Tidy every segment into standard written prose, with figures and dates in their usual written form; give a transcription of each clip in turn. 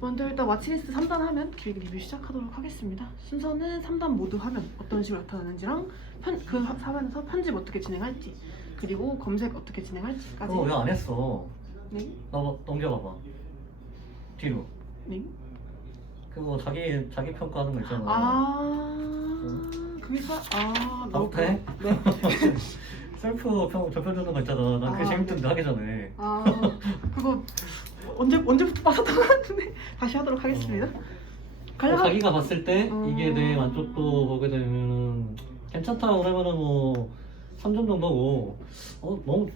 먼저 일단 와치리스트 3단 화면 기획 리뷰 시작하도록 하겠습니다. 순서는 3단 모드 화면 어떤 식으로 나타나는지랑 그 화면에서 편집 어떻게 진행할지, 그리고 검색 어떻게 진행할지까지. 왜 안 했어? 네. 넘겨봐봐. 뒤로. 네. 그거 자기 평가하는 거 있잖아. 그게 앞에? 네. 셀프 접해주는 거 있잖아. 난 그게 재밌던데 네. 하기 전에. 그거 언제부터 빠졌던 것 같은데 다시 하도록 하겠습니다. 자기가 봤을 때 이게 내 만족도 보게 되면은 괜찮다고 하면은 뭐 3점 정도고, 너무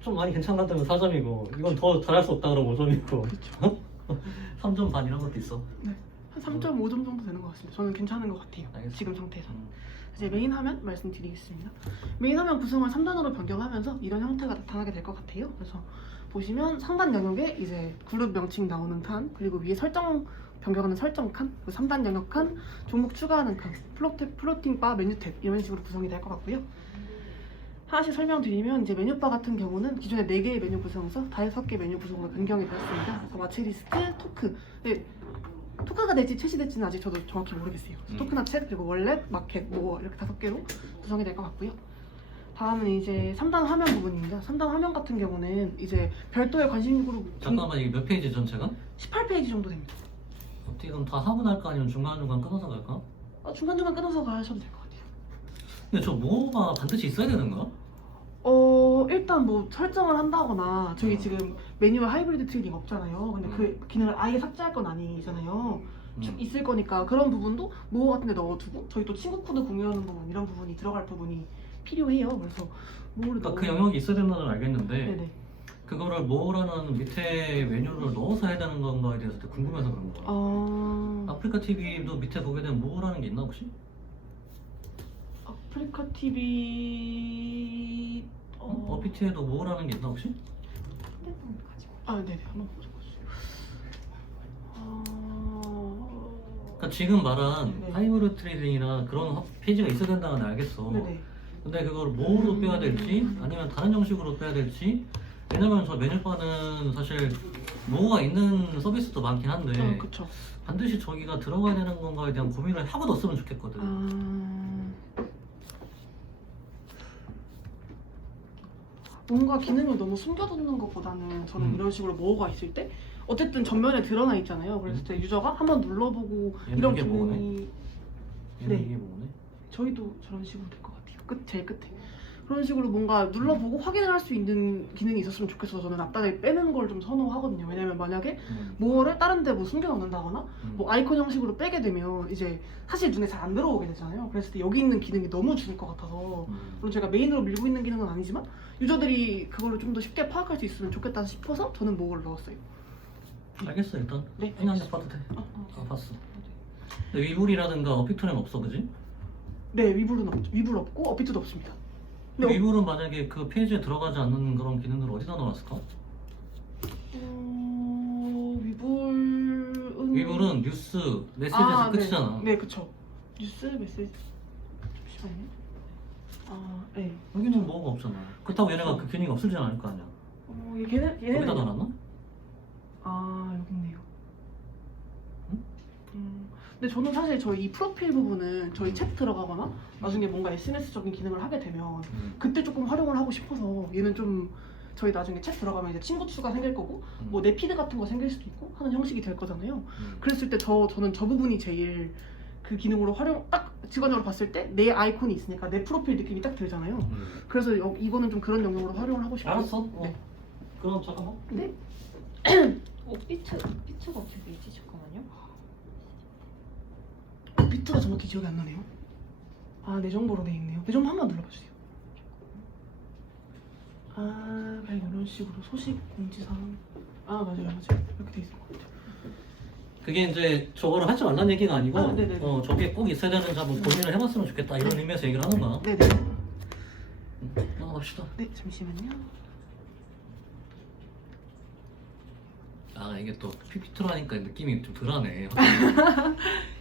좀 많이 괜찮았다면 4점이고, 이건 더 잘할 수 없다 그러면 5점이고. 그렇죠. 3점 반 이런 것도 있어. 네. 한 3.5점 정도 되는 것 같습니다. 저는 괜찮은 것 같아요. 알겠습니다. 지금 상태에서는. 이제 메인 화면 말씀드리겠습니다. 메인 화면 구성을 3단으로 변경하면서 이런 형태가 나타나게 될 것 같아요. 그래서 보시면 상단 영역에 이제 그룹 명칭 나오는 칸, 그리고 위에 설정 변경하는 설정 칸, 그리고 3단 영역 칸, 종목 추가하는 칸, 플로팅 바, 메뉴 탭 이런 식으로 구성이 될 것 같고요. 하나씩 설명드리면 이제 메뉴바 같은 경우는 기존의 4개의 메뉴 구성에서 5개 메뉴 구성으로 변경이 되었습니다. 그래서 와치리스트, 토크. 네, 토크가 될지 챗이 될지는 아직 저도 정확히 모르겠어요. 토크나 챗, 그리고 월렛, 마켓, 뭐 이렇게 5개로 구성이 될 것 같고요. 다음은 이제 3단 화면 부분입니다. 3단 화면 같은 경우는 이제 별도의 관심 그룹 잠깐만, 이게 몇 페이지 전체가? 18페이지 정도 됩니다. 어떻게 그럼 다 하고 날까 아니면 중간중간 끊어서 갈까? 중간중간 끊어서 가셔도 될 것 같아요. 근데 저 뭐가 반드시 있어야 되는 거야? 일단 뭐 설정을 한다거나 저희 지금 메뉴에 하이브리드 트레이딩 없잖아요. 근데 그 기능을 아예 삭제할 건 아니잖아요. 쭉 있을 거니까 그런 부분도 모어 같은 데 넣어두고, 저희 또 친구 코드 공유하는 부분, 이런 부분이 들어갈 부분이 필요해요. 그래서 모어를 그 영역이 있어야 되는 건 알겠는데, 네네. 그거를 뭐라는 밑에 메뉴를 넣어서 해야 되는 건가에 대해서 되게 궁금해서 그런 거야. 아프리카 TV도 밑에 보게 되면 뭐라는 게 있나 혹시? 아프리카 TV 어피티에도 뭐라는 게 있나 혹시? 네네, 한번 보세요. 그러니까 지금 말한 네. 하이브리드 트레이딩이나 그런 페이지가 있어야 된다는 건 알겠어. 네네. 근데 그걸 뭐로 빼야 될지 아니면 다른 형식으로 빼야 될지, 왜냐면 저 메뉴바는 사실 뭐가 있는 서비스도 많긴 한데 그쵸. 반드시 저기가 들어가야 되는 건가에 대한 고민을 하고 넣었으면 좋겠거든. 뭔가 기능을 너무 숨겨두는 것보다는 저는 이런 식으로 뭐가 있을 때 어쨌든 전면에 드러나 있잖아요. 그랬을 때 유저가 한번 눌러보고 이런 이게 기능이 얘는 네. 이게 뭐네? 저희도 저런 식으로 될 것 같아요. 제일 끝에 그런 식으로 뭔가 눌러보고 확인을 할 수 있는 기능이 있었으면 좋겠어서 저는 앞단에 빼는 걸 좀 선호하거든요. 왜냐면 만약에 뭐를 다른 데 뭐 숨겨놓는다거나 뭐 아이콘 형식으로 빼게 되면 이제 사실 눈에 잘 안 들어오게 되잖아요. 그랬을 때 여기 있는 기능이 너무 줄을 것 같아서, 물론 제가 메인으로 밀고 있는 기능은 아니지만 유저들이 그거를 좀 더 쉽게 파악할 수 있으면 좋겠다 싶어서 저는 뭐를 넣었어요. 알겠어, 일단. 네, 그냥 봐도 돼. 봤어. 근데 위불이라든가 어피토는 없어, 그지? 네, 위불 없고 어피트도 없습니다. 근데 위불은 만약에 그 페이지에 들어가지 않는 그런 기능들을 어디다 넣어놨을까? 위불은 뉴스, 메시지에서 끝이잖아. 네, 그쵸. 뉴스, 메시지. 잠시만요. 네. 여기는 뭐가 없잖아. 그렇다고 얘네가 그 기능이 없을진 않을 거 아니야. 얘네는 여기다 넣어놨나? 여기 있네요. 근데 저는 사실 저희 이 프로필 부분은 저희 챗 들어가거나 나중에 뭔가 SNS적인 기능을 하게 되면 그때 조금 활용을 하고 싶어서, 얘는 좀 저희 나중에 챗 들어가면 이제 친구 추가 생길 거고 뭐 내 피드 같은 거 생길 수도 있고 하는 형식이 될 거잖아요. 그랬을 때 저는 저 부분이 제일 그 기능으로 딱 직관적으로 봤을 때 내 아이콘이 있으니까 내 프로필 느낌이 딱 들잖아요. 그래서 이거는 좀 그런 영역으로 활용을 하고 싶어요. 알았어. 네. 그럼 잠깐만. 네. 비트가 어떻게 있지? 잠깐만요. 비트가 정확히 기억이 안 나네요. 내 정보로 돼 있네요. 내 정보 한번 눌러봐 주세요. 그냥 이런 식으로 소식 공지사항. 맞아요. 이렇게 돼 있을 것 같아요. 그게 이제 저거를 하지 말라는 얘기가 아니고, 네네네. 저게 꼭 있어야 되는지 한번 고민을 해봤으면 좋겠다 이런 의미에서 얘기를 하는 거야. 네네. 넘어갑시다. 네, 잠시만요. 이게 또 PPT로 하니까 느낌이 좀 덜하네.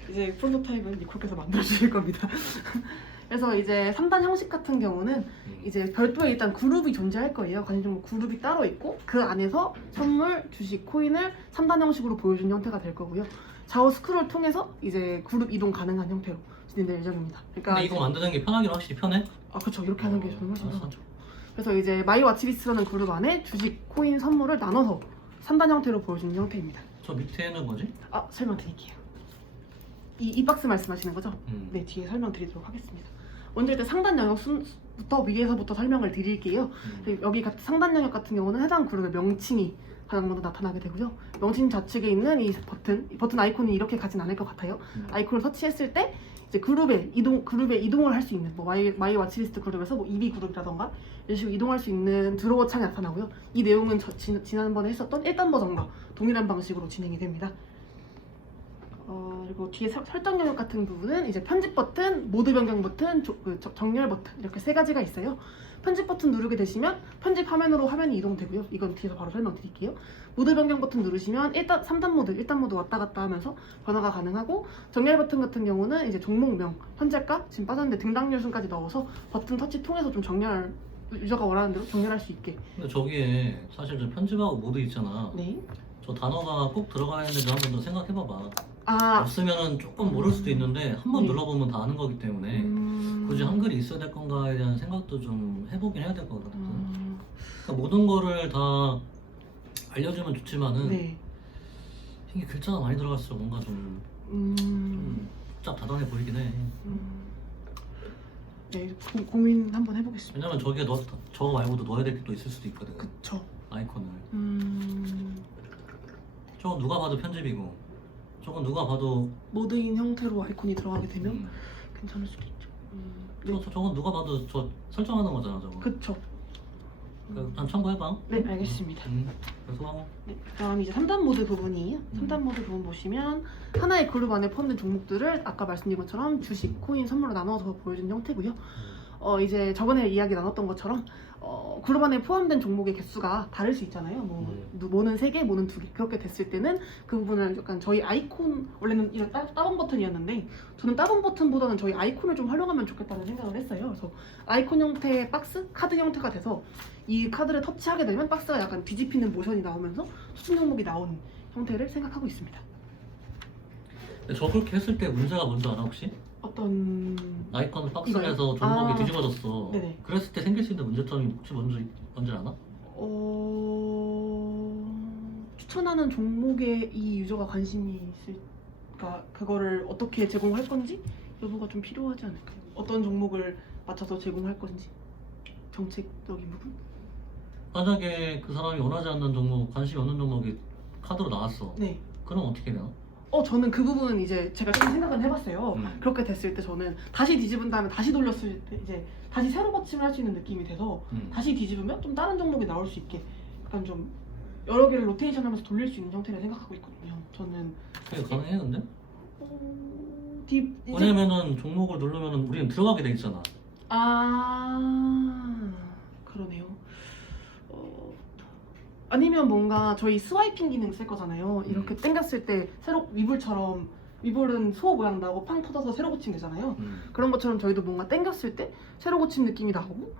이제 프로토타입은 니콜께서 만들어주실 겁니다. 그래서 이제 3단 형식 같은 경우는 이제 별도의 일단 그룹이 존재할 거예요. 관심 종목 그룹이 따로 있고 그 안에서 선물, 주식, 코인을 3단 형식으로 보여주는 형태가 될 거고요. 좌우 스크롤 통해서 이제 그룹 이동 가능한 형태로 진행될 예정입니다. 그러니까 근데 이거 만드는 게 편하긴 확실히 편해? 아 그렇죠. 이렇게 하는 게 저는 훨씬 더 알았어. 좋죠. 그래서 이제 마이 와치리스트라는 그룹 안에 주식, 코인, 선물을 나눠서 3단 형태로 보여주는 형태입니다. 저 밑에는 뭐지? 아 설명드릴게요. 이 박스 말씀하시는 거죠? 음. 네, 뒤에 설명드리도록 하겠습니다. 먼저 일단 상단 영역 순부터 위에서부터 설명을 드릴게요. 여기 상단 영역 같은 경우는 해당 그룹의 명칭이 가장 먼저 나타나게 되고요. 명칭 좌측에 있는 이 버튼 아이콘이 이렇게 가진 않을 것 같아요. 아이콘을 터치했을 때 이제 그룹에 이동을 할 수 있는 뭐 마이 와치리스트 그룹에서 뭐 EB 그룹이라던가 이런 식으로 이동할 수 있는 드로워 창이 나타나고요. 이 내용은 지난번에 했었던 1단 버전과 동일한 방식으로 진행이 됩니다. 그리고 뒤에 설정 영역 같은 부분은 이제 편집 버튼, 모드 변경 버튼, 정렬 버튼 이렇게 세 가지가 있어요. 편집 버튼 누르게 되시면 편집 화면으로 화면이 이동되고요. 이건 뒤에서 바로 설명드릴게요. 모드 변경 버튼 누르시면 3단 모드, 1단 모드 왔다 갔다 하면서 변화가 가능하고 정렬 버튼 같은 경우는 이제 종목명, 현재가, 지금 빠졌는데 등락률 순까지 넣어서 버튼 터치 통해서 좀 유저가 원하는 대로 정렬할 수 있게. 근데 저기에 사실 저 편집하고 모드 있잖아. 네. 저 단어가 꼭 들어가야 되는지 한 번 더 생각해봐봐. 아, 없으면 조금 모를 수도 있는데 한 번 네. 눌러보면 다 아는 거기 때문에 굳이 한글이 있어야 될 건가에 대한 생각도 좀 해보긴 해야 될 것 같거든. 그러니까 모든 거를 다 알려주면 좋지만은 네. 이게 글자가 많이 들어갈수록 뭔가 좀 복잡다단해 보이긴 해. 네, 고민 한번 해보겠습니다. 왜냐면 저기에 저거 말고도 넣어야 될 게 또 있을 수도 있거든. 그쵸. 아이콘을. 저건 누가 봐도 편집이고 저건 누가 봐도 모드인 형태로 아이콘이 들어가게 되면 괜찮을 수도 있죠. 네. 저건 누가 봐도 저 설정하는 거잖아 저거. 그쵸. 한 참고해봐. 네, 알겠습니다. 그래서 네, 그다음 이제 3단 모드 부분이에요. 3단 모드 부분 보시면 하나의 그룹 안에 포함된 종목들을 아까 말씀드린 것처럼 주식, 코인, 선물로 나눠서 보여주는 형태고요. 이제 저번에 이야기 나눴던 것처럼 그룹 안에 포함된 종목의 개수가 다를 수 있잖아요. 뭐는 3개, 뭐는 2개. 그렇게 됐을 때는 그 부분을 약간 저희 아이콘, 원래는 이런 따봉 버튼이었는데 저는 따봉 버튼보다는 저희 아이콘을 좀 활용하면 좋겠다는 생각을 했어요. 그래서 아이콘 형태의 박스, 카드 형태가 돼서 이 카드를 터치하게 되면 박스가 약간 뒤집히는 모션이 나오면서 수준 종목이 나오는 형태를 생각하고 있습니다. 저 그렇게 했을 때 문제가 뭔지 알아 혹시? 어떤... 아이콘 박스에서 이거요? 종목이 아. 뒤집어졌어. 네네. 그랬을 때 생길 수 있는 문제점이 혹시 뭔지 알아? 추천하는 종목에 이 유저가 관심이 있을까, 그거를 어떻게 제공할 건지 여부가 좀 필요하지 않을까요? 어떤 종목을 맞춰서 제공할 건지 정책적인 부분? 만약에 그 사람이 원하지 않는 종목, 관심이 없는 종목이 카드로 나왔어. 네. 그럼 어떻게 되나? 저는 그 부분은 이제 제가 좀 생각은 해봤어요. 그렇게 됐을 때 저는 다시 뒤집은 다음에 다시 돌렸을 때 이제 다시 새로 거침을 할 수 있는 느낌이 돼서 다시 뒤집으면 좀 다른 종목이 나올 수 있게 약간 좀 여러 개를 로테이션 하면서 돌릴 수 있는 형태를 생각하고 있거든요. 저는 그게 가능해 근데? 이제... 왜냐면은 종목을 누르면은 우리는 들어가게 돼 있잖아. 그러네요. 아니면 뭔가 저희 스와이핑 기능 쓸 거잖아요. 이렇게 당겼을 때 새로 위볼은 소 모양 나고 팡 터져서 새로 고침 되잖아요. 그런 것처럼 저희도 뭔가 당겼을 때 새로 고침 느낌이 나고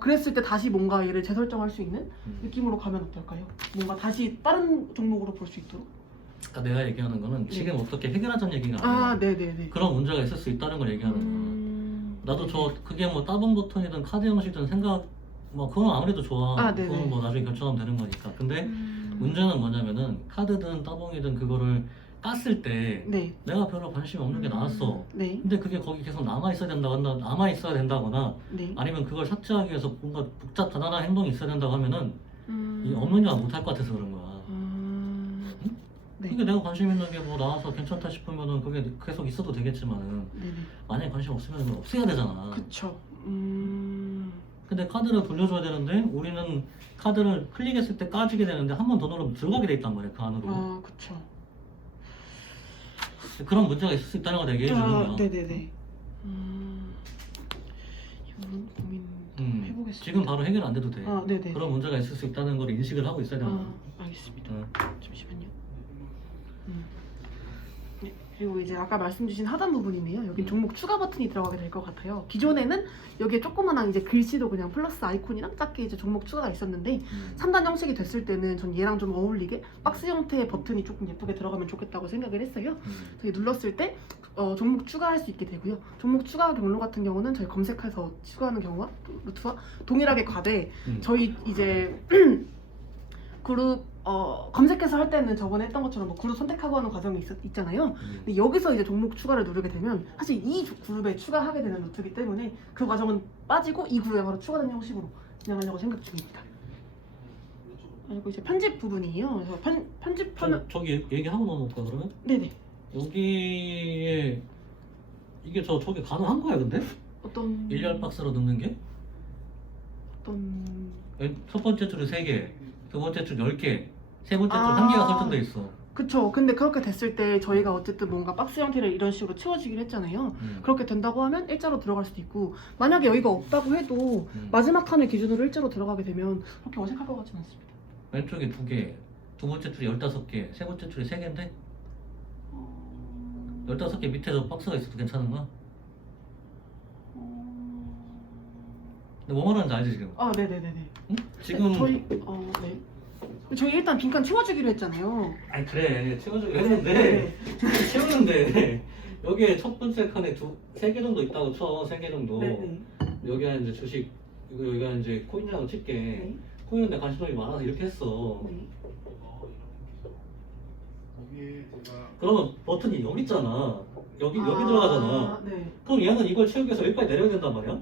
그랬을 때 다시 뭔가 얘를 재설정할 수 있는 느낌으로 가면 어떨까요? 뭔가 다시 다른 종목으로 볼 수 있도록. 그러니까 내가 얘기하는 거는 지금 어떻게 해결하자는 얘기가 아니라 네네네. 그런 문제가 있을 수 있다는 걸 얘기하는 거야. 나도 그게 뭐 따봉 버튼이든 카드 형식이든 그건 아무래도 좋아. 네네. 그건 뭐 나중에 결정하면 되는 거니까. 근데 문제는 뭐냐면은 카드든 따봉이든 그거를 깠을 때 네. 내가 별로 관심이 없는 게 나왔어. 네. 근데 그게 거기 계속 남아 있어야 된다거나 네. 아니면 그걸 삭제하기 위해서 뭔가 복잡 다단한 행동이 있어야 된다고 하면은 이 음... 없는 게 못할 것 같아서 그런 거야. 네. 그게 내가 관심 있는 게 뭐 나와서 괜찮다 싶으면은 그게 계속 있어도 되겠지만은 네네. 만약에 관심 없으면 그건 없애야 되잖아. 그쵸. 근데 카드를 돌려줘야 되는데 우리는 카드를 클릭했을 때 까지게 되는데 한 번 더 누르면 들어가게 돼 있단 말이야 그 안으로. 그쵸. 그런 문제가 있을 수 있다는 걸 얘기해 주는 거야. 네네네. 이건 고민 해보겠습니다. 지금 바로 해결 안 돼도 돼. 네네. 그런 문제가 있을 수 있다는 걸 인식을 하고 있어야 되는 거야. 알겠습니다. 잠시만요. 네. 그리고 이제 아까 말씀 주신 하단 부분이네요. 여기 종목 추가 버튼이 들어가게 될 것 같아요. 기존에는 여기에 조그만한 이제 글씨도 그냥 플러스 아이콘이랑 작게 이제 종목 추가가 있었는데 3단 형식이 됐을 때는 전 얘랑 좀 어울리게 박스 형태의 버튼이 조금 예쁘게 들어가면 좋겠다고 생각을 했어요. 그래서 눌렀을 때 종목 추가할 수 있게 되고요. 종목 추가 경로 같은 경우는 저희 검색해서 추가하는 경우와 루트와 동일하게 가되 저희 이제 그룹 검색해서 할 때는 저번에 했던 것처럼 뭐 그룹 선택하고 하는 과정이 있잖아요. 근데 여기서 이제 종목 추가를 누르게 되면 사실 이 그룹에 추가하게 되는 루트이기 때문에 그 과정은 빠지고 이 그룹에 바로 추가되는 형식으로 진행하려고 생각 중입니다. 그리고 이제 편집 부분이에요. 그래서 편집하면 저기 얘기하고 넘어갈까 그러면? 네네. 여기에 이게 저게 가능한 거야 근데? 어떤 일렬 박스로 넣는 게? 어떤 첫 번째 줄에 3개, 두 번째 줄 10개, 세 번째 줄 아. 1개가 설정돼 있어. 그쵸. 근데 그렇게 됐을 때 저희가 어쨌든 뭔가 박스 형태를 이런 식으로 치워주기로 했잖아요. 그렇게 된다고 하면 일자로 들어갈 수도 있고 만약에 여기가 없다고 해도 마지막 칸을 기준으로 일자로 들어가게 되면 그렇게 어색할 것 같지는 않습니다. 왼쪽에 2개, 두 번째 줄에 15개, 세 번째 줄에 3개인데? 15개 밑에 저 박스가 있어도 괜찮은 거야? 근데 뭐 말하는지 알지 지금? 아 네네네네. 응? 지금 저희 네. 저희 일단 빈칸 채워주기로 했잖아요. 아니 그래 채워주기로 네. 했는데 채우는데 여기에 첫 번째 칸에 3개 정도 있다고 쳐. 3개 정도. 네네. 여기가 이제 주식, 여기가 이제 코인이라고 칠게. 네. 코인은 내 관심이 많아서 이렇게 했어. 네. 그러면 버튼이 여기 있잖아. 여기 들어가잖아. 네. 그럼 얘는 이걸 채우기 위해서 여기까지 내려야 된단 말이야?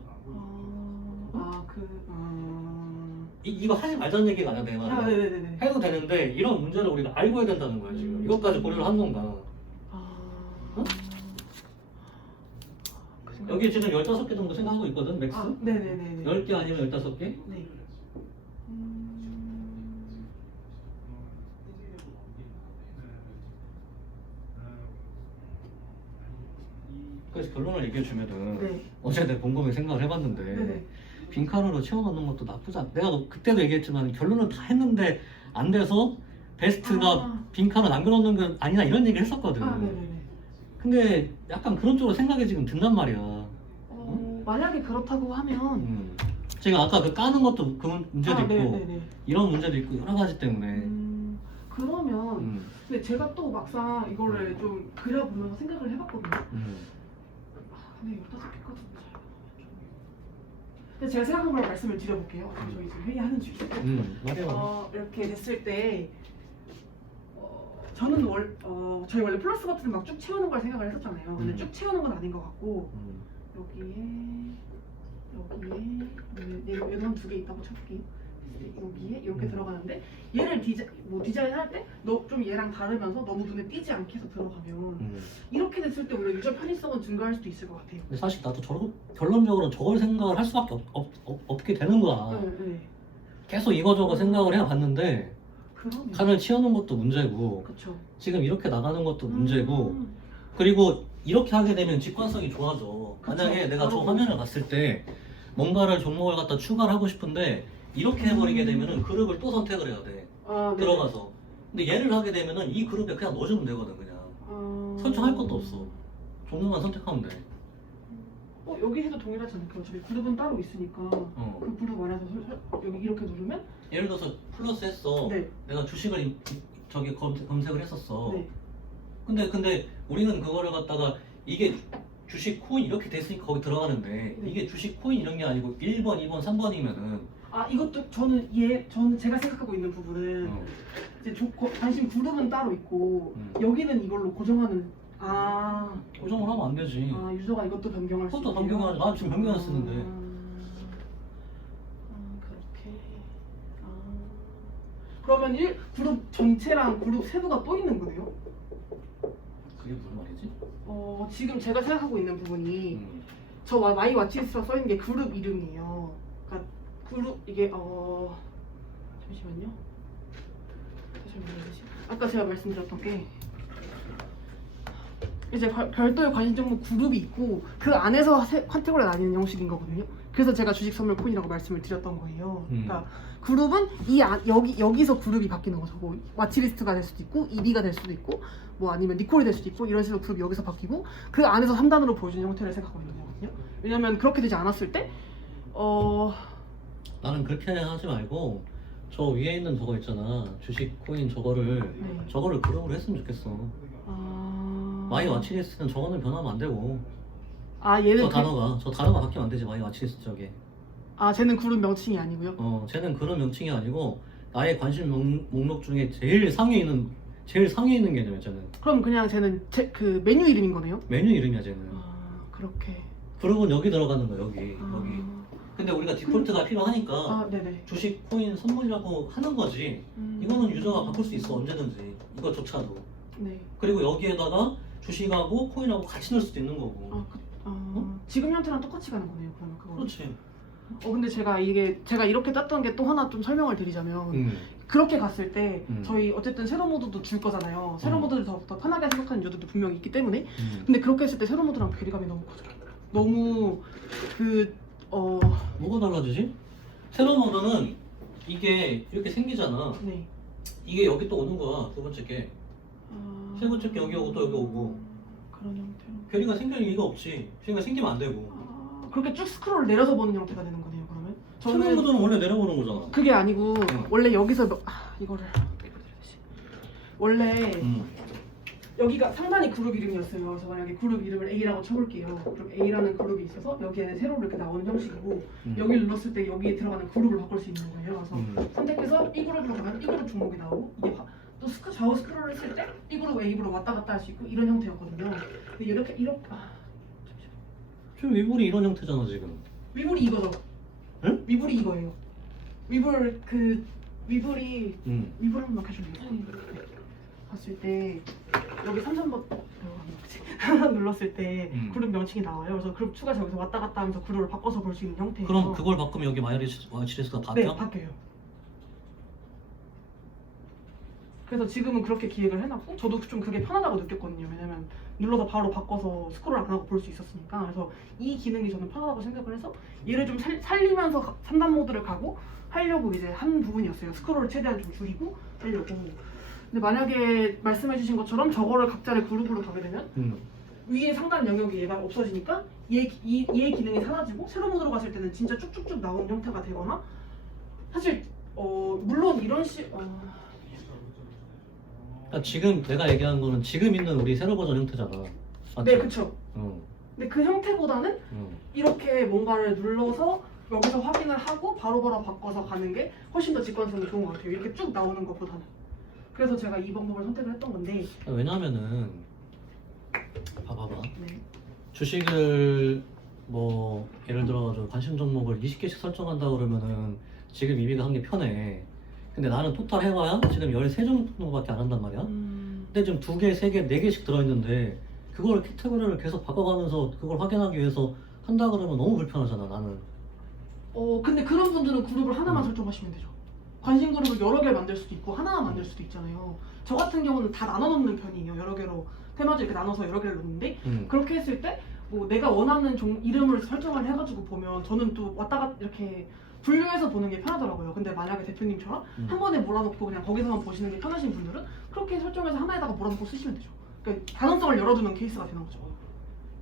이거 하지 말자는 얘기가 아니야, 내 말은. 네네네. 해도 되는데 이런 문제를 우리가 알고 해야 된다는 거야 지금. 이것까지 고려를 한 건가? 어? 여기 지금 15개 정도 생각하고 있거든, 맥스? 네네네. 10개 아니면 15개? 네. 그래서 결론을 얘기해 주면은 네. 어제 내가 곰곰이 생각을 해봤는데 네네. 빈칸으로 채워넣는 것도 나쁘지 않아. 내가 그때도 얘기했지만 결론은 다 했는데 안 돼서 베스트가 빈칸을 남겨놓는 건 아니나 이런 얘기를 했었거든. 네네네. 근데 약간 그런 쪽으로 생각이 지금 든단 말이야. 만약에 그렇다고 하면 제가 아까 그 까는 것도 그 문제도 있고 네네네. 이런 문제도 있고 여러 가지 때문에 그러면 근데 제가 또 막상 이거를 좀 그려보면서 생각을 해봤거든요. 근데 15개까지는 잘. 근데 제가 생각한 걸 말씀을 드려볼게요. 저희 지금 회의하는 중이에요. 말해요. 이렇게 됐을 때 저는 저희 원래 플러스 버튼을 막 쭉 채우는 걸 생각을 했었잖아요. 근데 쭉 채우는 건 아닌 것 같고 여기에 얘는 한 2개 있다고 쳐볼게요. 여기에 이렇게 들어가는데 얘를 디자인할 때 좀 얘랑 다르면서 너무 눈에 띄지 않게 해서 들어가면 이렇게 됐을 때 오히려 유저 편의성은 증가할 수도 있을 것 같아요. 근데 사실 나도 결론적으로 저걸 생각을 할 수밖에 없게 되는 거야. 네. 계속 이거저거 생각을 해봤는데 그러면 칸을 치우는 것도 문제고 그쵸. 지금 이렇게 나가는 것도 문제고 그리고 이렇게 하게 되면 직관성이 좋아져. 만약에 내가 저 화면을 봤을 때 뭔가를 종목을 갖다 추가를 하고 싶은데 이렇게 해버리게 되면은 그룹을 또 선택을 해야 돼. 들어가서. 근데 얘를 하게 되면은 이 그룹에 그냥 넣어주면 되거든 그냥. 설정할 것도 없어. 종목만 선택하면 돼. 여기 해도 동일하지 않을까요? 저희 그룹은 따로 있으니까 그 그룹 안에서 여기 이렇게 누르면 예를 들어서 플러스 했어. 네. 내가 주식을 저기 검색을 했었어. 네. 근데 우리는 그거를 갖다가 이게 주식 코인 이렇게 됐으니까 거기 들어가는데 네. 이게 주식 코인 이런 게 아니고 1번, 2번, 3번이면은 이것도 저는 제가 생각하고 있는 부분은 이제 관심 그룹은 따로 있고 여기는 이걸로 고정하는 고정을 하면 안 되지. 유저가 이것도 변경할 수 있고 그것도 변경하지. 나 지금 변경 안 쓰는데. 그렇게. 그러면 그룹 전체랑 그룹 세부가 또 있는 거네요? 그게 무슨 말이지? 지금 제가 생각하고 있는 부분이 저 마이 와치리스트가 써 있는 게 그룹 이름이에요. 그러니까 그룹 이게 잠시만요. 다시 한번 해주시. 아까 제가 말씀드렸던 게 이제 별도의 관심 종목 그룹이 있고 그 안에서 카테고리가 나뉘는 형식인 거거든요. 그래서 제가 주식 선물 코인이라고 말씀을 드렸던 거예요. 그러니까 그룹은 여기서 그룹이 바뀌는 거죠. 뭐 와치리스트가 될 수도 있고, EB가 될 수도 있고, 뭐 아니면 니콜이 될 수도 있고, 이런 식으로 그룹이 여기서 바뀌고 그 안에서 3단으로 보여주는 형태를 생각하고 있는 거거든요. 왜냐면 그렇게 되지 않았을 때 나는 그렇게 하지 말고 저 위에 있는 저거 있잖아, 주식 코인 저거를 네. 저거를 그룹으로 했으면 좋겠어. 마이 와치리스트는 저거는 변하면 안 되고 얘는 저 단어가 바뀌면 안 되지. 마이 와치리스트 저게. 쟤는 그룹 명칭이 아니고요. 쟤는 그런 명칭이 아니고 나의 관심 목록 중에 제일 상위에 있는 개념이야. 쟤는 그럼 그냥 쟤는 그 메뉴 이름인 거네요? 메뉴 이름이야. 쟤는 그렇게. 그룹은 여기 들어가는 거야. 여기. 근데 우리가 디폴트가 필요하니까 네네. 주식 코인 선물이라고 하는 거지. 이거는 유저가 바꿀 수 있어, 언제든지. 이거조차도. 네. 그리고 여기에다가 주식하고 코인하고 같이 넣을 수도 있는 거고. 지금 형태랑 똑같이 가는 거네요. 그러면 그거. 그렇지. 근데 제가 이렇게 땄던 게 또 하나 좀 설명을 드리자면 그렇게 갔을 때 저희 어쨌든 세로 모드도 줄 거잖아요. 세로 모드를 더 편하게 생각하는 유저들도 분명히 있기 때문에. 근데 그렇게 했을 때 세로 모드랑 괴리감이 너무 커져요. 너무 뭐가 달라지지? 세로 모드는 이게 이렇게 생기잖아. 네. 이게 여기 또 오는 거야. 두 번째 게. 세 번째 게 여기 오고 또 여기 오고. 그런 형태로. 괴리가 생길 리가 없지. 괴리가 생기면 안 되고. 그렇게 쭉 스크롤을 내려서 보는 형태가 되는 거네요. 그러면 세로 모드는 원래 내려보는 거잖아. 그게 아니고 원래 여기서 이거를 원래 여기가 상단이 그룹 이름이었어요. 그래서 만약에 그룹 이름을 A라고 쳐볼게요. 그럼 A라는 그룹이 있어서 여기에는 세로로 이렇게 나오는 형식이고 여기를 눌렀을 때 여기에 들어가는 그룹을 바꿀 수 있는 거예요. 그래서 선택해서 이 그룹으로 가면 이 그룹 종목이 나오고 이게 또 좌우 스크롤을 했을 때 이 그룹 A로 왔다 갔다 할 수 있고 이런 형태였거든요. 근데 이렇게 지금 위불이 이런 형태잖아 지금. 위불이 이거죠. 응? 위불이 이거예요. 위불이 위불 한번 해줄래요? 봤을 때 여기 3,000번 눌렀을 때 그룹 명칭이 나와요. 그래서 그룹 추가해서 여기서 왔다 갔다 하면서 그룹을 바꿔서 볼 수 있는 형태예요. 그럼 그걸 바꾸면 여기 와치리스트가 바뀌어? 네, 바뀌어요. 그래서 지금은 그렇게 기획을 해놨고 저도 좀 그게 편하다고 느꼈거든요. 왜냐면 눌러서 바로 바꿔서 스크롤 안 하고 볼 수 있었으니까. 그래서 이 기능이 저는 편하다고 생각을 해서 얘를 좀 살리면서 3단 모드를 가고 하려고 이제 한 부분이었어요. 스크롤을 최대한 좀 줄이고 하려고. 근데 만약에 말씀해주신 것처럼 저거를 각자의 그룹으로 가게 되면 위에 상단 영역이 얘가 없어지니까 얘의 기능이 사라지고 세로 모드로 갔을 때는 진짜 쭉쭉쭉 나오는 형태가 되거나 사실 물론 이런 그러니까 지금 내가 얘기한 거는 지금 있는 우리 세로 버전 형태잖아. 맞지? 네, 그쵸. 근데 그 형태보다는 응. 이렇게 뭔가를 눌러서 여기서 확인을 하고 바로바로 바꿔서 가는 게 훨씬 더 직관성이 좋은 것 같아요. 이렇게 쭉 나오는 것보다는. 그래서 제가 이 방법을 선택을 했던 건데. 왜냐면은 봐봐봐. 네. 주식을 뭐 예를 들어가지고 관심 종목을 20개씩 설정한다 그러면은 지금 이비가 한 게 편해. 근데 나는 토탈 해봐야 지금 13종 정도밖에 안 한단 말이야. 근데 지금 2개, 3개, 4개씩 들어있는데 그걸 캐테고리를 계속 바꿔가면서 그걸 확인하기 위해서 한다 그러면 너무 불편하잖아 나는. 근데 그런 분들은 그룹을 하나만 설정하시면 되죠. 관심 그룹을 여러 개 만들 수도 있고 하나 만들 수도 있잖아요. 저 같은 경우는 다 나눠 놓는 편이에요. 여러 개로 테마주 이렇게 나눠서 여러 개를 놓는데 그렇게 했을 때 뭐 내가 원하는 이름을 설정을 해가지고 보면 저는 또 왔다 갔다 이렇게 분류해서 보는 게 편하더라고요. 근데 만약에 대표님처럼 한 번에 몰아놓고 그냥 거기서만 보시는 게 편하신 분들은 그렇게 설정해서 하나에다가 몰아놓고 쓰시면 되죠. 그러니까 가능성을 열어두는 케이스가 되는 거죠.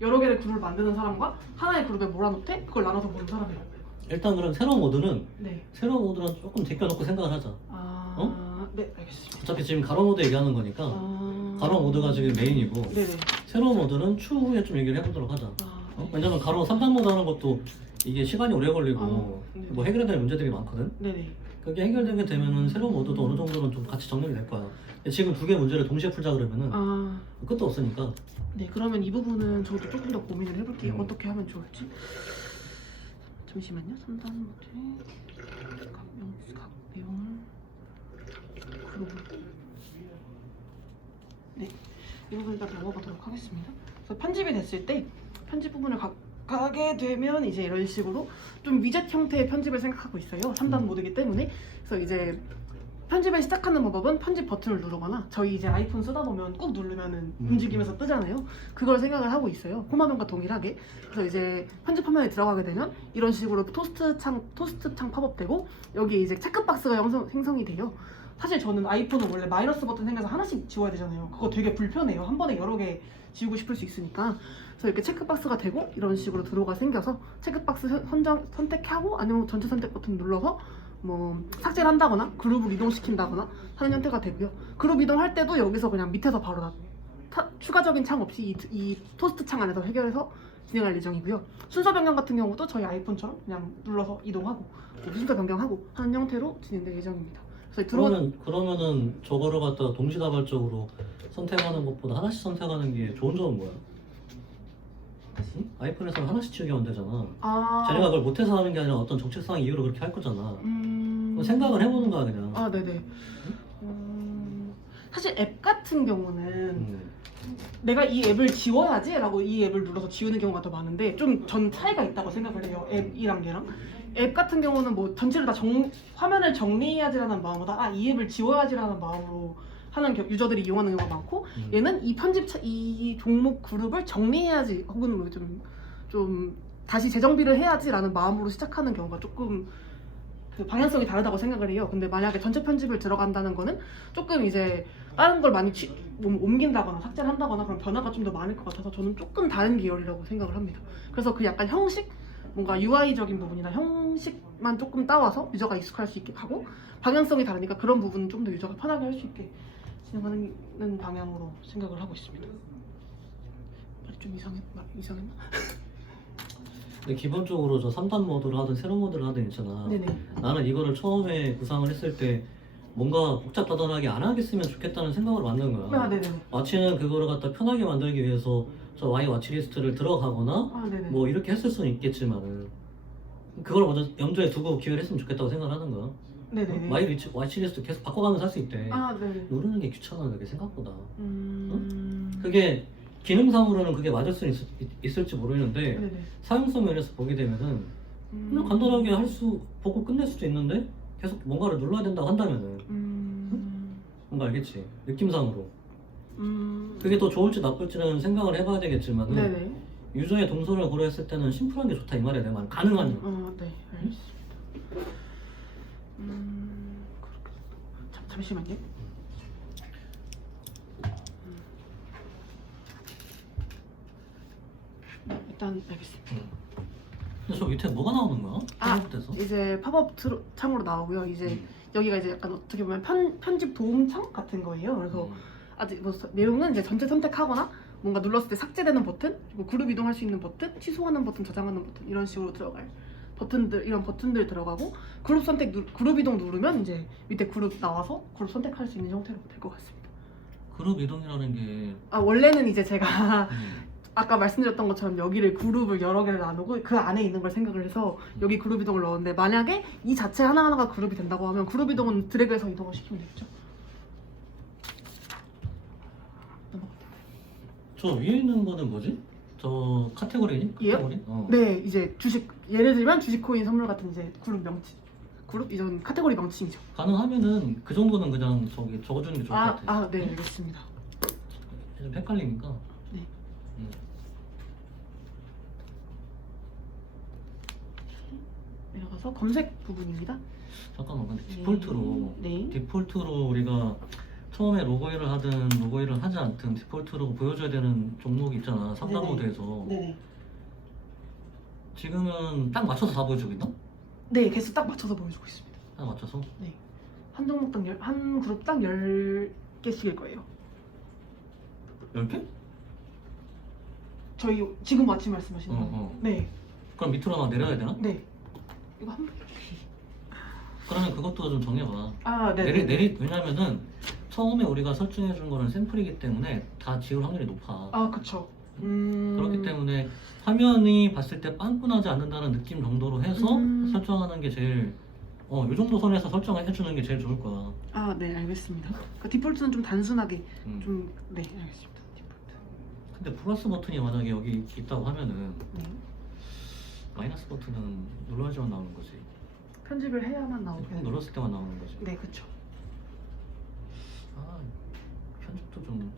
여러 개의 그룹을 만드는 사람과 하나의 그룹에 몰아놓되 그걸 나눠서 보는 사람이라고. 일단 그럼 세로 모드는 네. 세로 모드는 조금 제껴놓고 생각을 하자. 네, 알겠습니다. 어차피 지금 가로 모드 얘기하는 거니까 가로 모드가 지금 메인이고 네네. 세로 모드는 추후에 좀 얘기를 해보도록 하자. 왜냐면 가로 3단 모드 하는 것도 이게 시간이 오래 걸리고 뭐 해결해야 될 문제들이 많거든. 네네. 그게 해결되게 되면은 새로운 모드도 어느 정도는 좀 같이 정리를 될 거야. 근데 지금 2개 문제를 동시에 풀자 그러면은 끝도 없으니까. 네, 그러면 이 부분은 저도 조금 더 고민을 해볼게요. 어떻게 하면 좋을지. 잠시만요. 3단 모드 각 내용을 그룹. 네, 이 부분 일단 넘어가도록 하겠습니다. 그래서 편집이 됐을 때 편집 부분을 가게 되면 이제 이런 식으로 좀 위젯 형태의 편집을 생각하고 있어요. 3단 모드이기 때문에. 그래서 이제 편집을 시작하는 방법은 편집 버튼을 누르거나 저희 이제 아이폰 쓰다 보면 꾹 누르면은 움직이면서 뜨잖아요. 그걸 생각을 하고 있어요. 홈화면과 동일하게. 그래서 이제 편집 화면에 들어가게 되면 이런 식으로 토스트 창 팝업되고 여기 이제 체크박스가 생성이 돼요. 사실 저는 아이폰은 원래 마이너스 버튼 생겨서 하나씩 지워야 되잖아요. 그거 되게 불편해요. 한 번에 여러 개 지우고 싶을 수 있으니까. 그래서 이렇게 체크박스가 되고 이런 식으로 드로우가 생겨서 체크박스 선택하고 아니면 전체 선택 버튼 눌러서 뭐 삭제를 한다거나 그룹을 이동시킨다거나 하는 형태가 되고요. 그룹 이동할 때도 여기서 그냥 밑에서 바로 추가적인 창 없이 이 토스트 창 안에서 해결해서 진행할 예정이고요. 순서 변경 같은 경우도 저희 아이폰처럼 그냥 눌러서 이동하고 순서 변경하고 하는 형태로 진행될 예정입니다. 그래서 그러면은 저거를 갖다가 동시다발적으로 선택하는 것보다 하나씩 선택하는 게 좋은 점은 뭐야? 응? 아이폰에서는 하나씩 치우게 하면 되잖아. 자기가 그걸 못해서 하는 게 아니라 어떤 정책상 이유로 그렇게 할 거잖아. 그럼 생각을 해보는 거야 그냥. 아 네네. 사실 앱 같은 경우는 내가 이 앱을 지워야지 라고 이 앱을 눌러서 지우는 경우가 더 많은데 좀 전 차이가 있다고 생각을 해요. 앱이랑 걔랑. 앱 같은 경우는 뭐 전체를 다 화면을 정리해야지라는 마음보다 이 앱을 지워야지라는 마음으로 하는 유저들이 이용하는 경우가 많고 얘는 이 종목 그룹을 정리해야지 혹은 뭐 좀 다시 재정비를 해야지라는 마음으로 시작하는 경우가 조금 그 방향성이 다르다고 생각을 해요. 근데 만약에 전체 편집을 들어간다는 거는 조금 이제 다른 걸 많이 옮긴다거나 삭제를 한다거나 그런 변화가 좀 더 많을 것 같아서 저는 조금 다른 계열이라고 생각을 합니다. 그래서 그 약간 형식 뭔가 UI적인 부분이나 형식만 조금 따와서 유저가 익숙할 수 있게 하고 방향성이 다르니까 그런 부분은 좀 더 유저가 편하게 할 수 있게 진행하는 방향으로 생각을 하고 있습니다. 말이 좀 이상했나? 근데 기본적으로 저 3단 모드를 하든 세로 모드를 하든 있잖아. 네네. 나는 이거를 처음에 구상을 했을 때 뭔가 복잡다단하게 안 하겠으면 좋겠다는 생각으로 만든 거야. 네네. 와치는 그거를 갖다 편하게 만들기 위해서 저 Y 와치리스트를 들어가거나 네네. 뭐 이렇게 했을 수는 있겠지만은 그걸 먼저 염두에 두고 기획을 했으면 좋겠다고 생각하는 거야. 네네. Y 와치리스트 계속 바꿔가면서 할 수 있대. 네네. 누르는 게 귀찮아 그게 생각보다. 그게 기능상으로는 그게 맞을 수 있을지 모르겠는데 네네. 사용성 면에서 보게 되면은 그냥 간단하게 보고 끝낼 수도 있는데 계속 뭔가를 눌러야 된다고 한다면은 뭔가 알겠지? 느낌상으로 그게 더 좋을지 나쁠지는 생각을 해봐야 되겠지만은 네네. 유저의 동선을 고려했을 때는 심플한 게 좋다 이 말이야 내 말은 가능한 네, 알겠습니다. 잠시만요. 일단 알겠습니다. 근데 저 밑에 뭐가 나오는 거야? 팝업돼서? 이제 팝업 창으로 나오고요. 이제 여기가 이제 약간 어떻게 보면 편집 도움창 같은 거예요. 그래서 아직 뭐 내용은 이제 전체 선택하거나 뭔가 눌렀을 때 삭제되는 버튼, 그리고 그룹 이동할 수 있는 버튼, 취소하는 버튼, 저장하는 버튼 이런 식으로 들어갈 버튼들 이런 버튼들 들어가고 그룹 이동 누르면 이제 밑에 그룹 나와서 그룹 선택할 수 있는 형태로 될 것 같습니다. 그룹 이동이라는 게 원래는 이제 제가 아까 말씀드렸던 것처럼 여기를 그룹을 여러 개를 나누고 그 안에 있는 걸 생각을 해서 여기 그룹 이동을 넣었는데 만약에 이 자체 하나하나가 그룹이 된다고 하면 그룹 이동은 드래그해서 이동을 시키면 되겠죠. 저 위에 있는 거는 뭐지? 저 카테고리니? 카테고리? 네, 이제 주식 예를 들면 주식 코인 선물 같은 이제 그룹 이전 카테고리 명칭이죠. 가능하면은 그 정도는 그냥 적어주는 게 좋을 것 같아. 네, 알겠습니다. 좀 헷갈리니까. 네. 내려가서 검색 부분입니다. 잠깐만, 근데 디폴트로 네. 디폴트로 우리가 처음에 로고 일을 하든 로고 일을 하지 않든 디폴트로 보여줘야 되는 종목이 있잖아. 3단 모드에서. 네네. 지금은 딱 맞춰서 다 보여주고 있나? 네, 개수 딱 맞춰서 보여주고 있습니다. 딱 맞춰서? 네. 한 종목당 한 그룹당 10개씩일 거예요. 10개? 저희 지금 마침 말씀하시는 거. 네. 그럼 밑으로 막 내려야 되나? 네. 이거 한 번. 그러면 그것도 좀 정해봐. 네. 왜냐면은 처음에 우리가 설정해 준 거는 샘플이기 때문에 다 지울 확률이 높아. 그쵸. 그렇기 때문에 화면이 봤을 때 빵꾸나지 않는다는 느낌 정도로 해서 설정하는 게 제일 이 정도 선에서 설정을 해주는 게 제일 좋을 거야. 네, 알겠습니다. 그러니까 디폴트는 좀 단순하게 네, 알겠습니다. 디폴트. 근데 플러스 버튼이 만약에 여기 있다고 하면은 네. 마이너스 버튼은 눌러야지만 나오는 거지. 편집을 해야만 나오고. 눌렀을 때만 나오는 거지. 네, 그쵸. 아 편집도 좀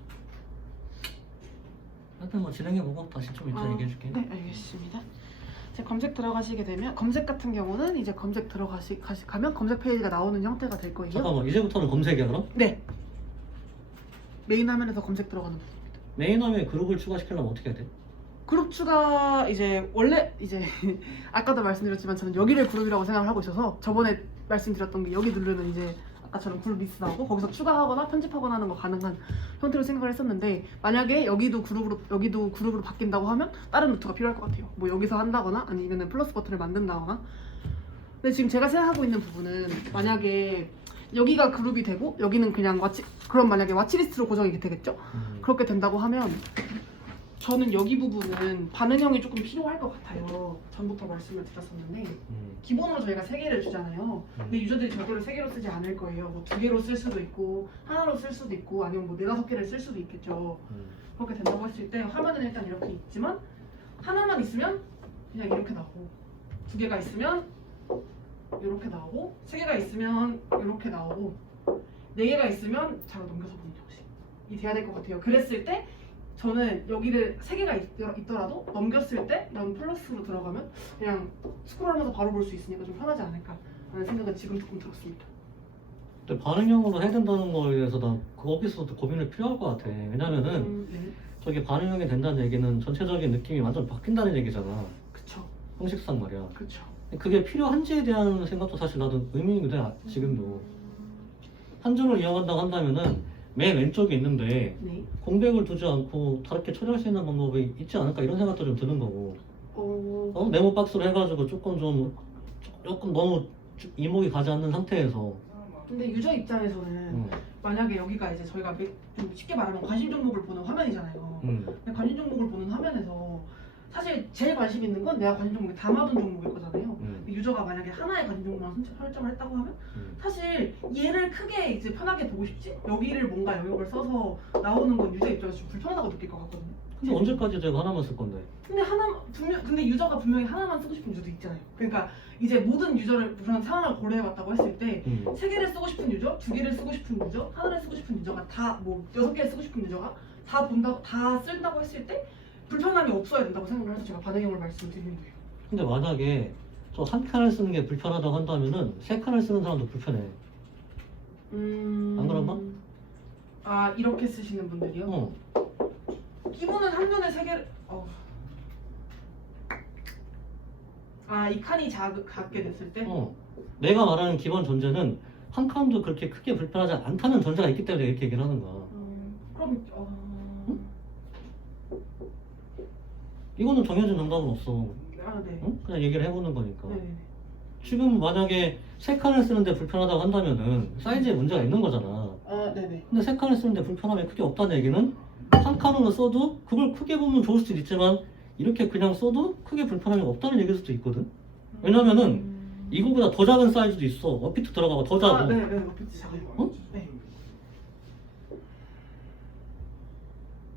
일단 뭐 진행해보고 다시 좀 이따 얘기해줄게. 네, 알겠습니다. 이제 검색 들어가시게 되면 검색 같은 경우는 이제 검색 가면 검색 페이지가 나오는 형태가 될 거예요. 잠깐만 이제부터는 검색이야 그럼? 네. 메인 화면에서 검색 들어가는 부분입니다. 메인 화면에 그룹을 추가시키려면 어떻게 해야 돼? 그룹 추가 이제 원래 이제 아까도 말씀드렸지만 저는 여기를 그룹이라고 생각을 하고 있어서 저번에 말씀드렸던 게 여기 누르면 이제 아까처럼 그룹 리스트 나오고 거기서 추가하거나 편집하거나 하는 거 가능한 형태로 생각을 했었는데 만약에 여기도 그룹으로 바뀐다고 하면 다른 루트가 필요할 것 같아요. 뭐 여기서 한다거나 아니면은 플러스 버튼을 만든다거나. 근데 지금 제가 생각하고 있는 부분은 만약에 여기가 그룹이 되고 여기는 그냥 그럼 만약에 와치리스트로 고정이 되겠죠? 그렇게 된다고 하면 저는 여기 부분은 반응형이 조금 필요할 것 같아요. 전부터 말씀을 드렸었는데 기본으로 저희가 3개를 주잖아요. 근데 유저들이 절대로 3개로 쓰지 않을 거예요. 뭐 2개로 쓸 수도 있고 하나로 쓸 수도 있고 아니면 뭐 4-5개를 쓸 수도 있겠죠. 그렇게 된다고 했을 때 화면은 일단 이렇게 있지만 하나만 있으면 그냥 이렇게 나오고 2개가 있으면 이렇게 나오고 3개가 있으면 이렇게 나오고 4개가 있으면 자로 넘겨서 보는 형식이 돼야 될 것 같아요. 그랬을 때 저는 여기를 3개가 있더라도 넘겼을 때 넌 플러스로 들어가면 그냥 스크롤하면서 바로 볼 수 있으니까 좀 편하지 않을까 라는 생각은 지금 조금 들었습니다. 근데 반응형으로 해야 된다는 거에 대해서 난 거기서도 고민이 필요할 것 같아. 왜냐면은 네. 저게 반응형이 된다는 얘기는 전체적인 느낌이 완전 바뀐다는 얘기잖아. 그쵸. 형식상 말이야. 그쵸. 그게 필요한지에 대한 생각도 사실 나도 의문이 돼 지금도. 한 줄을 이용한다고 한다면은 맨 왼쪽에 있는데 네. 공백을 두지 않고 다르게 처리할 수 있는 방법이 있지 않을까 이런 생각도 좀 드는 거고. 네모 박스로 해가지고 조금 너무 이목이 가지 않는 상태에서. 근데 유저 입장에서는 만약에 여기가 이제 저희가 좀 쉽게 말하면 관심 종목을 보는 화면이잖아요. 근데 관심 종목을 보는 화면에서 사실 제일 관심 있는 건 내가 관심 종목에 담아둔 종목일 거잖아요. 근데 유저가 만약에 하나의 관심 종목만 설정을 했다고 하면 사실 얘를 크게 이제 편하게 보고 싶지 여기를 뭔가 영역을 써서 나오는 건 유저 입장에서 좀 불편하다고 느낄 것 같거든요. 근데 언제까지 내가 하나만 쓸 건데? 근데 유저가 분명히 하나만 쓰고 싶은 유저도 있잖아요. 그러니까 이제 모든 유저를 그런 상황을 고려해봤다고 했을 때 3개를 쓰고 싶은 유저, 2개를 쓰고 싶은 유저, 하나를 쓰고 싶은 유저가 다 뭐 6개를 쓰고 싶은 유저가 다 쓴다고 했을 때 불편함이 없어야 된다고 생각을 해서 제가 반응형을 말씀드리는 거예요. 근데 만약에 저 한 칸을 쓰는 게 불편하다고 한다면은 3칸을 쓰는 사람도 불편해. 안 그런가? 아 이렇게 쓰시는 분들이요? 기본은 한눈에 3개를 이 칸이 작게 됐을 때? 내가 말하는 기본 전제는 한 칸도 그렇게 크게 불편하지 않다는 전제가 있기 때문에 이렇게 얘기를 하는 거야. 그럼 이거는 정해진 정답은 없어. 네. 그냥 얘기를 해보는 거니까. 네네. 지금 만약에 3칸을 쓰는데 불편하다고 한다면은 사이즈에 문제가 있는 거잖아. 네네. 근데 3칸을 쓰는데 불편함이 크게 없다는 얘기는 한 칸으로 써도 그걸 크게 보면 좋을 수도 있지만 이렇게 그냥 써도 크게 불편함이 없다는 얘기일 수도 있거든. 왜냐면은 이거보다 더 작은 사이즈도 있어. 어피트 들어가고 더 작아. 네, 어피트 작아요. 네.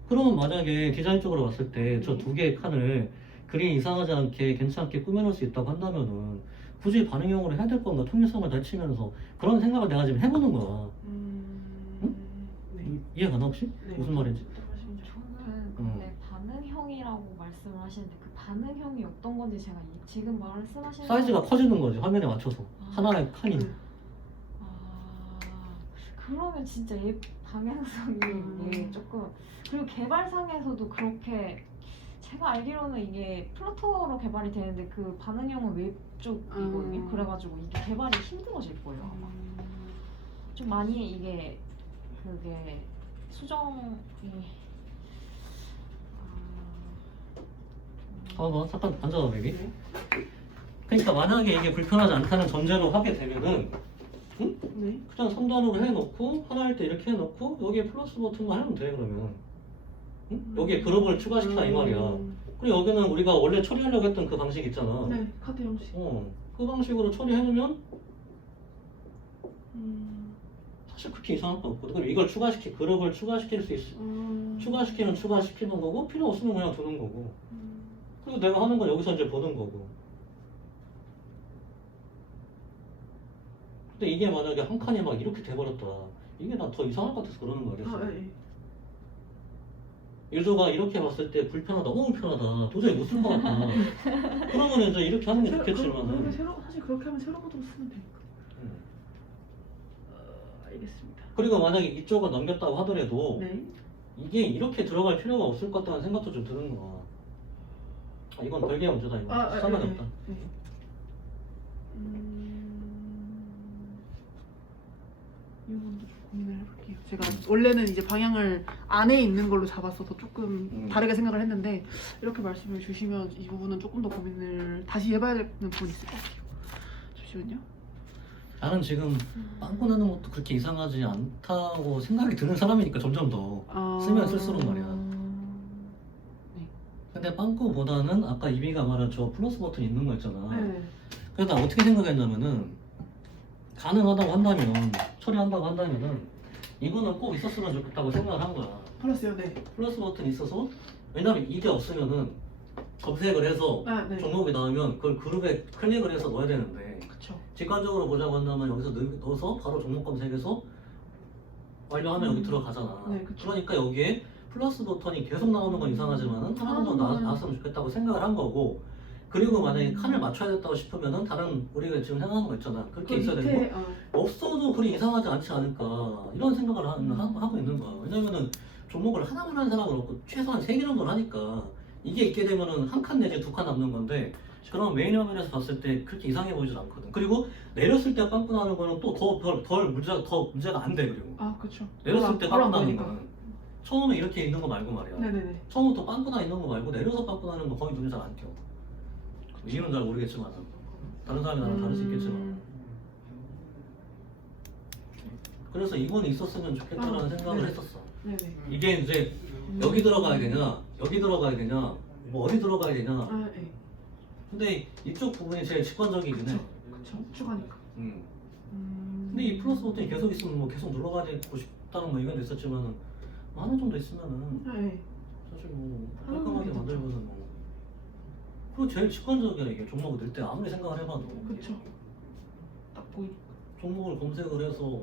그러면 만약에 디자인적으로 봤을 때 저 2개의 칸을 그리 이상하지 않게 괜찮게 꾸며놓을 수 있다고 한다면은 굳이 반응형으로 해야 될 건가 통일성을 다치면서 그런 생각을 내가 지금 해보는 거야. 네. 이해 가나 혹시? 네. 무슨 말인지? 저는 근데 반응형이라고 말씀을 하시는데 그 반응형이 어떤 건지 제가 지금 말씀하시는 사이즈가 커지는 거지 화면에 맞춰서 하나의 칸이. 그러면 진짜 얘 방향성이 이게 조금 그리고 개발상에서도 그렇게 제가 알기로는 이게 플러터로 개발이 되는데 그 반응형은 웹 쪽이거든요. 그래가지고 이게 개발이 힘들어질 거예요 아마. 좀 많이 이게 그게 수정이 뭐 잠깐 앉아봐 베이비. 그러니까 만약에 이게 불편하지 않다는 전제로 하게 되면은 네. 그냥 3단으로 해놓고 하나 할 때 이렇게 해놓고 여기에 플러스 버튼만 하면 돼 그러면. 여기에 그룹을 추가시키라 이 말이야. 그리고 여기는 우리가 원래 처리하려고 했던 그 방식 있잖아. 네, 카드 형식. 그 방식으로 처리해놓으면 사실 그렇게 이상할 거 없거든. 그럼 이걸 그룹을 추가시킬 수 있어. 추가시키면 추가시키는 거고 필요 없으면 그냥 두는 거고. 그리고 내가 하는 건 여기서 이제 보는 거고. 근데 이게 만약에 한 칸이 막 이렇게 돼버렸더라. 이게 나 더 이상할 것 같아서 그러는 거야. 그래서 아, 예. 유저가 이렇게 봤을 때 불편하다, 너무 편하다, 도저히 못 쓸 것 같다. 그러면 이제 이렇게 하는 게 좋겠지만. 사실 그렇게 하면 새로 모드로 쓰면 되니까. 알겠습니다. 그리고 만약에 이쪽을 넘겼다고 하더라도 네. 이게 이렇게 들어갈 필요가 없을 것 같다는 생각도 좀 드는 거야. 아, 이건 별개의 문제다. 이거 상관이 없다. 네. 이 부분도 좀 고민을 해볼게요. 제가 원래는 이제 방향을 안에 있는 걸로 잡았어서 조금 다르게 생각을 했는데 이렇게 말씀을 주시면 이 부분은 조금 더 고민을 다시 해봐야 되는 부분이 있을 것 같아요. 잠시만요. 나는 지금 빵꾸 나는 것도 그렇게 이상하지 않다고 생각이 드는 사람이니까 점점 더 쓰면 쓸수록 말이야. 네. 근데 빵꾸보다는 아까 이비가 말한 저 플러스 버튼 있는 거 있잖아. 네. 그래서 나 어떻게 생각했냐면은 가능하다고 한다면, 처리한다고 한다면은 이거는 꼭 있었으면 좋겠다고 생각을 한 거야. 플러스요. 네. 플러스 버튼이 있어서, 왜냐면 이게 없으면은 검색을 해서 아, 네. 종목이 나오면 그걸 그룹에 클릭을 해서 넣어야 되는데, 그쵸. 직관적으로 보자고 한다면 여기서 넣어서 바로 종목 검색해서 완료하면 여기 들어가잖아. 네, 그쵸. 그러니까 여기에 플러스 버튼이 계속 나오는 건 이상하지만은 하나 정도 나왔으면 좋겠다고 생각을 한 거고, 그리고 만약에 칸을 맞춰야겠다고 싶으면은 다른 우리가 지금 생각하는 거 있잖아. 그렇게 있어야 되는 거. 없어도 그리 이상하지 않지 않을까 이런 생각을 하고 있는 거야. 왜냐면은 종목을 하나만 하는 사람은 없고 최소한 3개 정도는 하니까 이게 있게 되면은 한 칸 내지 2칸 남는 건데, 그럼 메인 화면에서 봤을 때 그렇게 이상해 보이진 않거든. 그리고 내렸을 때 빵꾸 나는 거는 또 더 문제가 안 돼. 그리고 그쵸. 내렸을 때 바로 빵꾸 안 나는 보이니까. 거는 처음에 이렇게 있는 거 말고 말이야. 네네네. 처음부터 빵꾸 나 있는 거 말고 내려서 빵꾸 나는 거 거의 눈에 잘 안 띄어. 이유는 잘 모르겠지만 다른 사람이 나랑 다를 수 있겠지만, 그래서 이건 있었으면 좋겠다라는 생각을 네. 했었어. 네네. 이게 이제 여기 들어가야 되냐, 여기 들어가야 되냐, 뭐 어디 들어가야 되냐. 네. 근데 이쪽 부분이 제일 직관적이긴 해. 그쵸. 추가니까. 근데 이 플러스 버튼이 계속 있으면 뭐 계속 눌러가지고 싶다는 뭐 의견도 있었지만은 하나 정도 있으면은 네. 사실 뭐 하나 깔끔하게 정도 만들면은 뭐. 그리고 제일 직관적이야. 이게 종목을 넣을 때 아무리 생각을 해봐도 그쵸. 딱 보이. 종목을 검색을 해서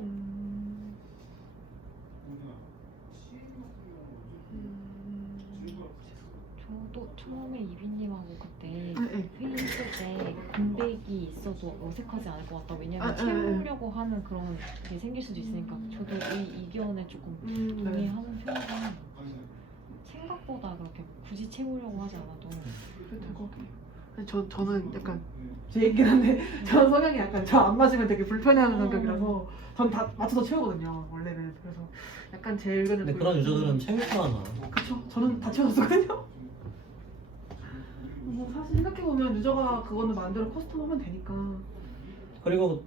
저도 처음에 이비님하고 그때 네. 회의했을 때 공백이 있어도 어색하지 않을 것 같다. 왜냐면 네. 채우려고 하는 그런 게 생길 수도 있으니까 저도 이 의견에 조금 네. 동의하는 편이라 생각보다 그렇게 굳이 채우려고 하지 않아도 그래도 될 것 같아요. 저는 약간 제 얘기긴 한데 저는 성향이 약간 저 안 맞으면 되게 불편해하는 성격이라서 전 다 맞춰서 채우거든요 원래는. 그래서 약간 제 의견을 근데 그런 유저들은 채울 줄 아나. 그쵸. 저는 다 채웠었거든요. 뭐 사실 생각해보면 유저가 그거는 마음대로 커스텀하면 되니까. 그리고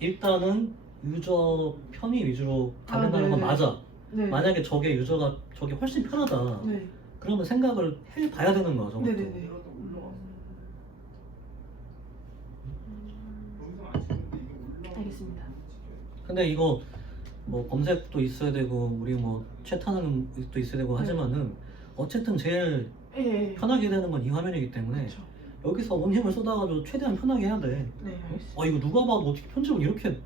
일단은 유저 편의 위주로 가는다는 건 네네. 맞아. 네. 만약에 저게 훨씬 편하다. 네. 그러면 생각을 해봐야 되는 거야, 저것도. 네네네. 알겠습니다. 근데 이거 뭐 검색도 있어야 되고 우리 뭐 채타는 것도 있어야 되고 하지만은 어쨌든 제일 예. 편하게 되는 건 이 화면이기 때문에 그쵸. 여기서 온 힘을 쏟아가지고 최대한 편하게 해야 돼. 네, 알겠습니다. 이거 누가 봐도 어떻게 편집을 이렇게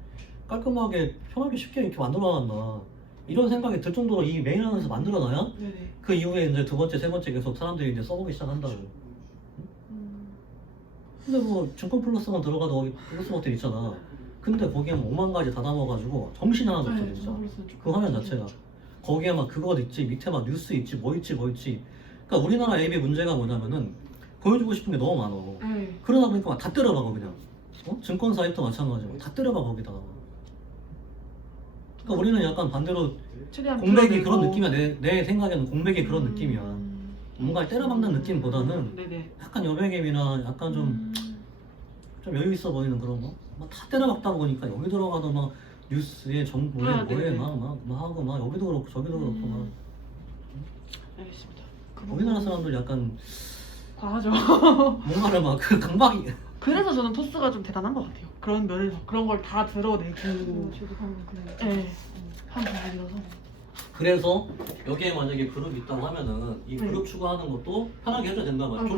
깔끔하게 편하게 쉽게 이렇게 만들어놨나 이런 생각이 들 정도로 이 메인 화면에서 만들어놔야 네네. 그 이후에 이제 두 번째, 세 번째 계속 사람들이 이제 써보기 시작한다고. 근데 뭐 증권 플러스만 들어가도 거기 플러스 버튼 있잖아. 근데 거기에 뭐 5만 가지 다 담아가지고 정신 하나도 없어 진짜. 그 화면 자체가. 거기에 막 그거 있지, 밑에 막 뉴스 있지, 뭐 있지. 그러니까 우리나라 앱의 문제가 뭐냐면은 보여주고 싶은 게 너무 많아. 네. 그러다 보니까 막 다 때려박아 그냥. 증권사 앱도 마찬가지고 다 때려박아 거기다. 그러니까 우리는 약간 반대로 최대한 공백이 줄여내고. 그런 느낌이야. 내 생각에는 공백이 그런 느낌이야. 뭔가 때려박는 느낌보다는 네네. 약간 여백앱이나 약간 좀 여유 있어 보이는 그런 거? 막 다 때려박다 보니까 여기 들어가도 막 뉴스에 정보에 뭐에 네네. 막 하고 막 여기도 그렇고 저기도 그렇고 막 알겠습니다. 우리나라 사람들 약간 과하죠. 뭔가를 막 그 강박이 그래서 저는 토스가 좀 대단한 것 같아요. 그런 면에서 그런 걸 다 드러내고 저도 방금 그냥 네. 한 부분이라서. 그래서 여기에 만약에 그룹이 있다고 하면은 이 그룹 추가하는 것도 편하게 해줘야 된단 말이야. 아,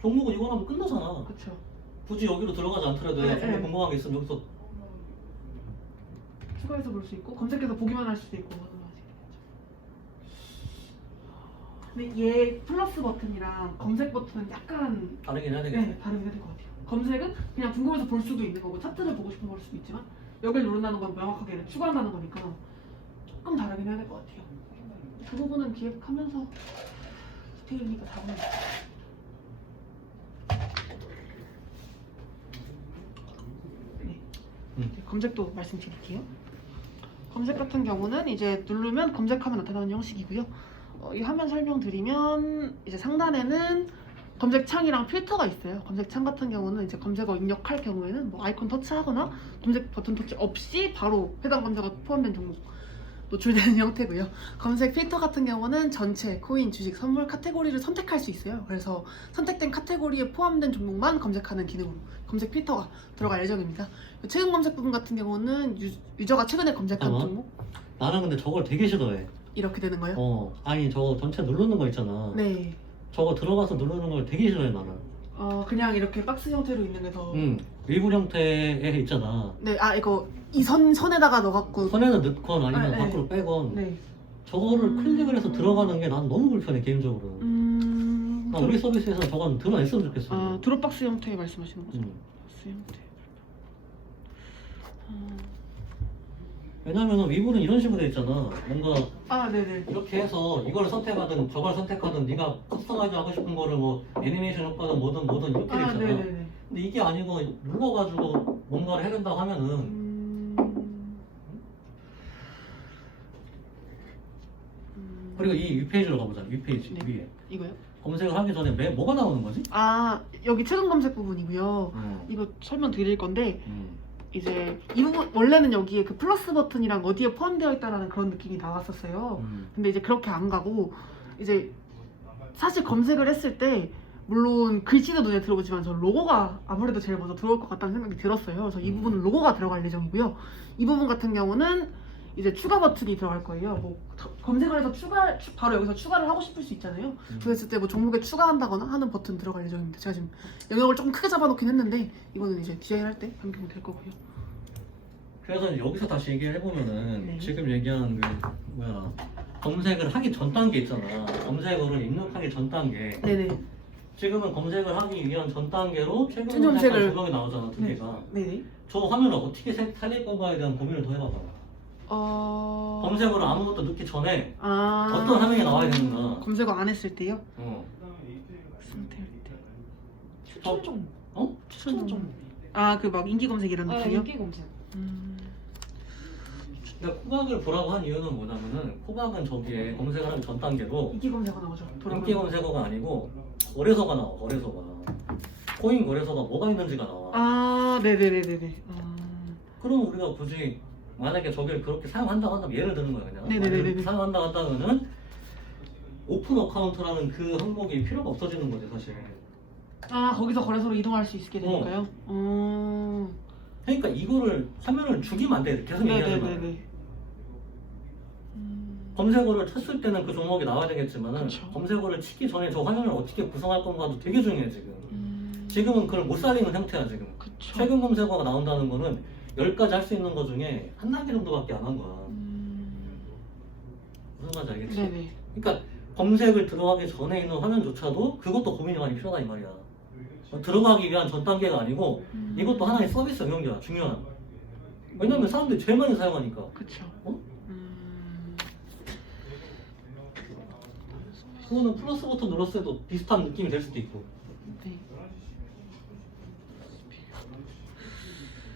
종목은 이걸 하면 끝나잖아. 그렇죠. 굳이 여기로 들어가지 않더라도 네, 종목 네. 궁금한 게 있으면 여기서 추가해서 볼 수 있고 검색해서 보기만 할 수도 있고 하는 거지. 근데 얘 플러스 버튼이랑 검색 버튼은 약간 다르긴 해야 되겠네. 네, 다르게 될 것 같아요. 검색은 그냥 궁금해서 볼 수도 있는 거고 차트를 보고 싶은 걸 수도 있지만 여기를 누른다는 건 명확하게 추가한다는 거니까 조금 다르긴 해야 될 것 같아요. 그 부분은 기획하면서 디테일이니까 다 보면 돼요. 네. 검색도 말씀드릴게요. 검색 같은 경우는 이제 누르면 검색하면 나타나는 형식이고요. 이 화면 설명드리면 이제 상단에는 검색창이랑 필터가 있어요. 검색창 같은 경우는 이제 검색어 입력할 경우에는 뭐 아이콘 터치하거나 검색 버튼 터치 없이 바로 해당 검색어 포함된 종목 노출되는 형태고요. 검색 필터 같은 경우는 전체 코인, 주식, 선물 카테고리를 선택할 수 있어요. 그래서 선택된 카테고리에 포함된 종목만 검색하는 기능으로 검색 필터가 들어갈 예정입니다. 최근 검색 부분 같은 경우는 유저가 최근에 검색한 잠깐만. 종목 나는 근데 저걸 되게 싫어해. 이렇게 되는 거예요. 아니 저거 전체 누르는 거 있잖아. 네. 저거 들어가서 누르는 걸 되게 싫어해 나는. 그냥 이렇게 박스 형태로 있는 게 더. 일부 형태에 있잖아. 네, 이거 이 선에다가 넣어갖고. 선에는 넣건 아니면 네. 밖으로 빼건. 네. 저거를 클릭을 해서 들어가는 게 난 너무 불편해 개인적으로. 난 우리 서비스에서 저건 드러냈으면 좋겠어. 드롭박스 형태 말씀하시는 거죠? 박스 형태. 왜냐면은 위브는 이런 식으로 돼 있잖아. 뭔가 네네. 이렇게 해서 이걸 선택하든 저걸 선택하든 네가 커스터마이즈 하고 싶은 거를 뭐 애니메이션 효과든 뭐든 이렇게 돼 있잖아. 네네네. 근데 이게 아니고 눌러가지고 뭔가를 해낸다고 하면은 그리고 이 윗페이지로 가보자. 윗페이지 네. 위에 이거요? 검색을 하기 전에 뭐가 나오는 거지? 여기 최근 검색 부분이고요. 이거 설명드릴 건데 이제 이 부분 원래는 여기에 그 플러스 버튼이랑 어디에 포함되어 있다라는 그런 느낌이 나왔었어요. 근데 이제 그렇게 안 가고 이제 사실 검색을 했을 때 물론 글씨도 눈에 들어오지만 저 로고가 아무래도 제일 먼저 들어올 것 같다는 생각이 들었어요. 그래서 이 부분은 로고가 들어갈 예정이고요. 이 부분 같은 경우는 이제 추가 버튼이 들어갈 거예요. 뭐 검색을 해서 바로 여기서 추가를 하고 싶을 수 있잖아요. 그랬을 때 뭐 종목에 추가한다거나 하는 버튼 들어갈 예정입니다. 제가 지금 영역을 조금 크게 잡아놓긴 했는데 이거는 이제 디자인할 때 변경이 될 거고요. 그래서 여기서 다시 얘기를 해보면은 네. 지금 얘기한 검색을 하기 전 단계 있잖아. 검색어를 입력하기 전 단계. 네네. 지금은 검색을 하기 위한 전 단계로 최근 최종 검색할 검색을- 두 명이 나오잖아. 두 네. 개가. 네네. 저 화면을 어떻게 살릴 건가에 대한 고민을 더 해봐봐. 검색어를 아무것도 넣기 전에 어떤 화면이 나와야 되는가. 검색어 안 했을 때요? 추천 종목. 추천 종목. 그 막 인기 검색이라는 느낌이요? 인기 검색. 그러니까 코박을 보라고 한 이유는 뭐냐면은 코박은 저기에 검색을 하기 전 단계로 인기 검색어 나오죠. 인기 검색어가 아니고 거래소가 나와. 거래소가 코인 거래소가 뭐가 있는지가 나와. 네네네네네. 그럼 우리가 굳이 만약에 저기를 그렇게 사용한다고 한다면 예를 드는 거야 그냥. 네네네네. 만약에 사용한다고 한다면은 오픈 어카운트라는 그 항목이 필요가 없어지는 거지 사실. 거기서 거래소로 이동할 수 있게 되니까요? 그러니까 이거를 화면을 죽이면 안 돼. 계속 얘기하지만. 네네네네. 검색어를 쳤을 때는 그 종목이 나와야 되겠지만은 그쵸. 검색어를 치기 전에 저 화면을 어떻게 구성할 건가도 되게 중요해 지금. 지금은 그걸 못 살리는 형태야 지금. 그쵸. 최근 검색어가 나온다는 거는 10가지 할 수 있는 거 중에 한 단계 정도밖에 안 한 거야. 무슨 말인지 알겠지? 네네. 그러니까 검색을 들어가기 전에 있는 화면조차도 그것도 고민이 많이 필요하다 이 말이야. 들어가기 위한 전 단계가 아니고 이것도 하나의 서비스 영역이야. 중요한. 왜냐면 사람들이 제일 많이 사용하니까. 그쵸. 그거는 플러스 버튼 눌렀을 때도 비슷한 느낌이 될 수도 있고. 네.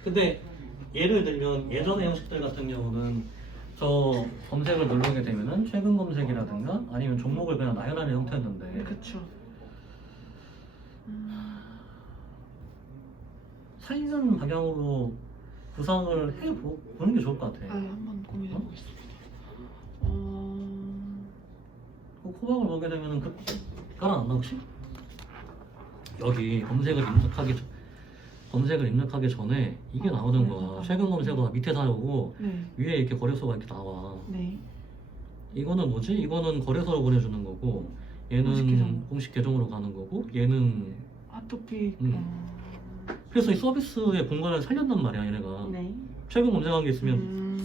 근데 예를 들면 예전의 형식들 같은 경우는 저 검색을 누르게 되면은 최근 검색이라든가 아니면 종목을 그냥 나열하는 형태였는데 그쵸. 살리는 방향으로 구상을 해보는 게 좋을 것 같아. 한번 고민해 보겠습니다. 그 코박을 보게 되면은 깔아놨나 혹시? 여기 검색을 입력하기 전에 이게 나오는 거야. 최근 검색어가 밑에 나오고 네. 위에 이렇게 거래소가 이렇게 나와. 네. 이거는 뭐지? 이거는 거래소로 보내주는 거고 얘는 공식 계정. 공식 계정으로 가는 거고 얘는 핫토픽. 그래서 이 서비스의 공간을 살렸단 말이야 얘네가. 네. 최근 검색한 게 있으면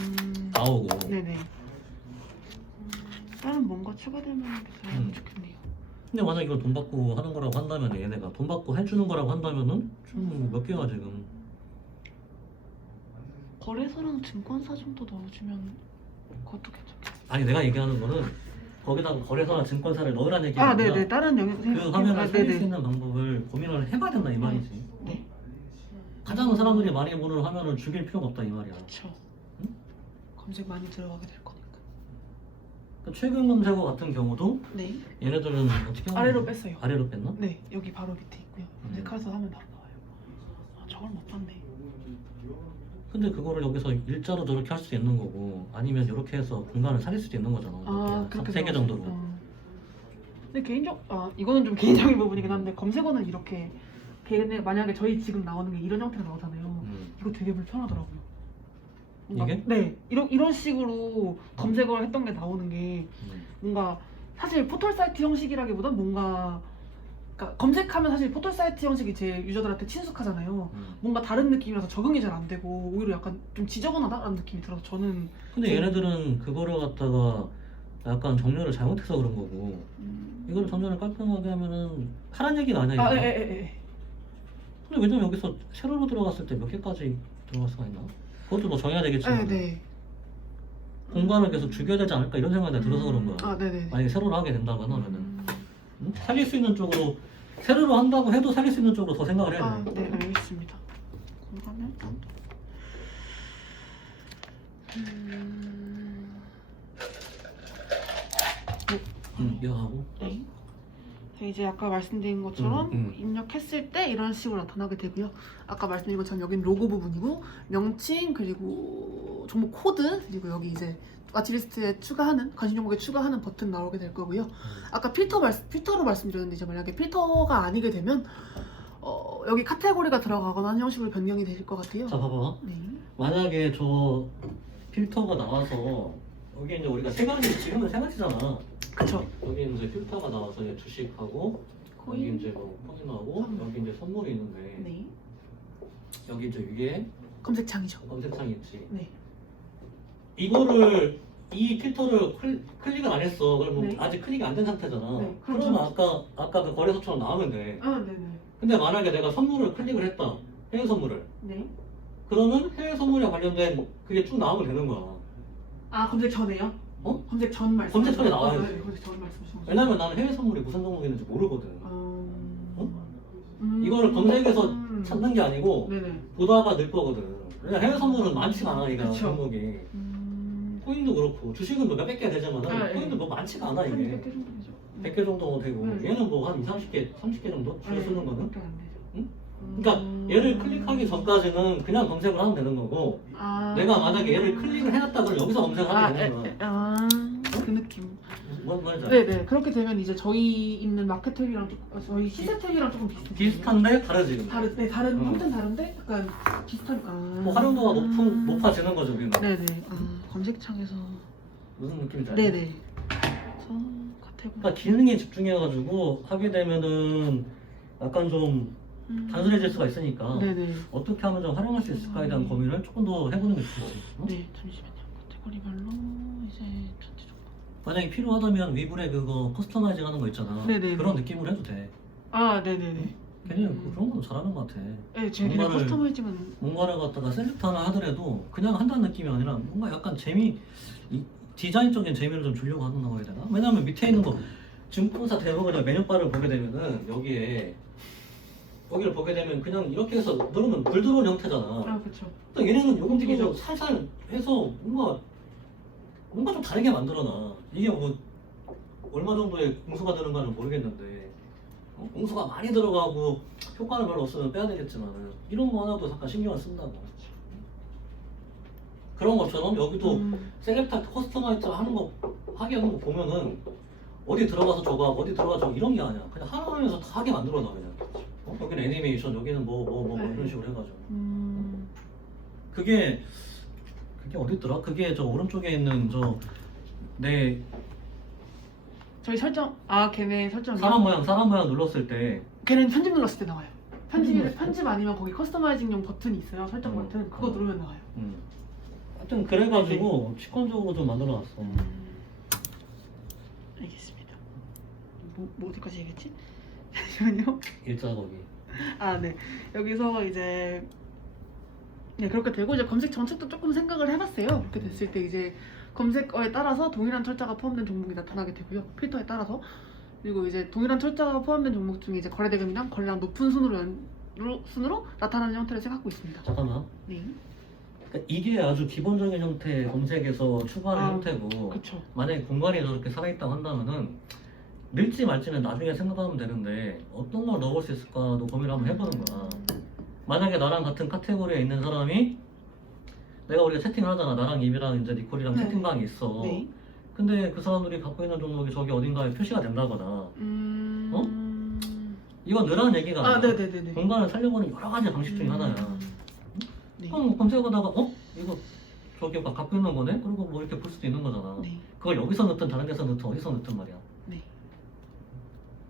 나오고. 네네. 다른 뭔가 추가되면 되게 좋겠네요. 근데 만약 이걸 돈 받고 하는 거라고 한다면 얘네가 돈 받고 해주는 거라고 한다면은 좀 몇 개가 지금. 거래소랑 증권사 정도 넣어주면 그것도 괜찮겠다. 아니 내가 얘기하는 거는 거기다가 거래소나 증권사를 넣으라는 얘기가 아니라 네네. 다른 영역 그 화면을 살릴 수 있는 방법을 고민을 해봐야 된다 이 말이지. 네. 가장 사람들이 많이 보는 화면을 죽일 필요가 없다 이 말이야. 그렇죠. 응? 검색 많이 들어가게 될 거니까. 그러니까 최근 검색어 같은 경우도 네. 얘네들은 어떻게 하는 아래로 거야? 뺐어요. 아래로 뺐나? 네. 여기 바로 밑에 있고요. 검색해서 하면 바로 나와요. 아, 저걸 못 봤네. 근데 그거를 여기서 일자로 저렇게 할 수도 있는 거고 아니면 이렇게 해서 공간을 살릴 수도 있는 거잖아. 아, 그렇게 3개 정도로. 근데 이거는 좀 개인적인 부분이긴 한데 검색어는 이렇게 만약에 저희 지금 나오는 게 이런 형태로 나오잖아요. 이거 되게 불편하더라고요. 뭔가, 이게? 네. 이런 식으로 검색어를 했던 게 나오는 게 뭔가 사실 포털 사이트 형식이라기보단 뭔가 그러니까 검색하면 사실 포털 사이트 형식이 제 유저들한테 친숙하잖아요. 뭔가 다른 느낌이라서 적응이 잘 안 되고 오히려 약간 좀 지저분하다라는 느낌이 들어서 저는 근데 얘네들은 그거를 갖다가 약간 정렬을 잘못해서 그런 거고 이걸 정렬을 깔끔하게 하면은 하란 얘기가 아니야. 이거. 근데 왜냐면 여기서 세로로 들어갔을 때 몇 개까지 들어갈 수가 있나? 그것도 뭐 정해야 되겠지만 네. 공간을 계속 죽여야 되지 않을까 이런 생각이 들어서 그런 거야. 아, 네네. 만약에 세로로 하게 된다거나 하면은 응? 살릴 수 있는 쪽으로 세로로 한다고 해도 살릴 수 있는 쪽으로 더 생각을 해야 돼. 네, 알겠습니다. 공간을 이거 하고. 네. 이제 아까 말씀드린 것처럼 음. 입력했을 때 이런 식으로 나타나게 되고요. 아까 말씀드린 것처럼 여긴 로고 부분이고 명칭 그리고 종목 코드 그리고 여기 이제 와치리스트에 추가하는 관심 종목에 추가하는 버튼 나오게 될 거고요. 아까 필터로 말씀드렸는데 이제 만약에 필터가 아니게 되면 여기 카테고리가 들어가거나 하는 형식으로 변경이 되실 것 같아요. 자 봐봐. 네. 만약에 저 필터가 나와서 여기 이제 우리가 세 가지 지금은 세 가지잖아. 그쵸. 여기 이제 필터가 나와서 이제 주식하고 코인. 여기 이제 뭐 코인하고 선물. 여기 이제 선물이 있는데 네. 여기 이제 위에 검색창이죠. 검색창이 있지. 네. 이거를 이 필터를 클릭을 안 했어. 그러면 네. 아직 클릭이 안 된 상태잖아. 네, 그러면 그렇죠. 아까 그 거래소처럼 나오면 돼. 아, 네네. 근데 만약에 내가 선물을 클릭을 했다. 해외 선물을. 네. 그러면 해외 선물에 관련된 그게 쭉 나오면 되는 거야. 아, 검색 전에요? 어? 검색 전 말씀. 검색 전에 나와야지. 네, 검색 전 말씀하신 거죠. 왜냐면 나는 해외 선물이 무슨 종목이 있는지 모르거든. 어? 이거를 검색해서 찾는 게 아니고 네네. 보다가 늘 거거든. 왜냐 해외 선물은 많지가 않아 이거 그쵸. 종목이. 코인도 그렇고 주식은 뭐 몇백 개 되지만 아, 코인도 예. 뭐 많지가 않아 한 이게. 100개 정도 되죠. 100개 정도 되고 네. 얘는 뭐 한 20, 30개, 30개 정도 주로 쓰는 거는. 그렇게 안 되죠. 응? 그러니까 얘를 클릭하기 전까지는 그냥 검색을 하면 되는 거고 내가 만약에 얘를 클릭을 해놨다 그러면 여기서 검색을 하게 되는 거야. 그 느낌. 뭔 말인지 알지? 네네. 그렇게 되면 이제 저희 있는 마켓 탭이랑 저희 시세 탭이랑 조금 비슷해요. 비슷한데 다르지. 근데. 다른 형태는 다른데 약간 비슷한. 뭐 활용도가 높아지는 거죠 우리는. 네네. 검색창에서. 무슨 느낌인지 알지? 네네. 그래서 카테고리. 그러니까 기능에 집중해가지고 하게 되면은 약간 좀 단순해질 수가 있으니까 네네. 어떻게 하면 좀 활용할 수 있을까에 대한 고민을 조금 더 해보는 게 좋지. 어? 네, 잠시만요. 카테고리별로 이제 전체 정도. 만약에 필요하다면 위블에 그거 커스터마이징 하는 거 있잖아. 네네. 그런 느낌으로 해도 돼. 아, 네네네. 걔는 그런 건 잘하는 것 같아. 네, 제가 뭔가를- 커스터마이징은 뭔가를 갖다가 셀렉트 하나 하더라도 그냥 한다는 느낌이 아니라 뭔가 약간 디자인적인 재미를 좀 주려고 한다고 해야 되나? 왜냐면 밑에 있는 거 증권사 대부분의 메뉴바를 보게 되면은 여기를 보게 되면 그냥 이렇게 해서 누르면 물 들어오는 형태잖아. 아, 그렇죠. 또 얘네는 요거 움직이죠. 살살 해서 뭔가 좀 다르게 만들어놔. 이게 뭐 얼마 정도의 공수가 드는가는 모르겠는데 공수가 많이 들어가고 효과는 별로 없으면 빼야 되겠지만 이런 거 하나도 잠깐 신경을 쓴다고. 그런 것처럼 여기도 셀렉트 커스터마이즈 하게 하는 거 보면은 어디 들어가서 저거 하고 어디 들어가서 저거 이런 게 아니야. 그냥 하나에서 다 하게 만들어놔 그냥. 여기는 애니메이션, 여기는 뭐 이런 식으로 해가지고. 그게 어딨더라? 그게 저 오른쪽에 있는 내 저희 설정. 걔네 설정이요? 사람 모양 눌렀을 때 걔는 편집 눌렀을 때 나와요. 편집 아니면 거기 커스터마이징용 버튼이 있어요. 설정 버튼. 그거 누르면 나와요. 하여튼 그래가지고 직관적으로 좀 만들어놨어. 알겠습니다. 뭐 어디까지 얘기했지? 잠시만요. 일자 거기. 아, 네. 여기서 이제 네, 그렇게 되고 이제 검색 정책도 조금 생각을 해봤어요. 그렇게 됐을 때 이제 검색어에 따라서 동일한 철자가 포함된 종목이 나타나게 되고요. 필터에 따라서. 그리고 이제 동일한 철자가 포함된 종목 중에 이제 거래대금이랑 거래량 높은 순으로 나타나는 형태를 제가 갖고 있습니다. 잠깐만. 네. 그러니까 이게 아주 기본적인 형태 검색에서 추가하는 형태고 그쵸. 만약에 공간이 저렇게 살아있다고 한다면은 늘지 말지는 나중에 생각하면 되는데 어떤 걸 넣어볼 수 있을까도 고민을 한번 해보는 거야. 만약에 나랑 같은 카테고리에 있는 사람이 우리가 채팅을 하잖아. 나랑 이미랑 이제 니콜이랑 네. 채팅방이 있어. 네. 근데 그 사람들이 갖고 있는 종목이 저기 어딘가에 표시가 된다거나 이건 느라는 얘기가 아니야. 네네네네. 공간을 살려보는 여러 가지 방식 중에 하나야. 네. 그럼 검색하다가 이거 저기 막 갖고 있는 거네? 그리고 뭐 이렇게 볼 수도 있는 거잖아. 네. 그걸 여기서 넣든 다른 데서 넣든 어디서 넣든 말이야. 네.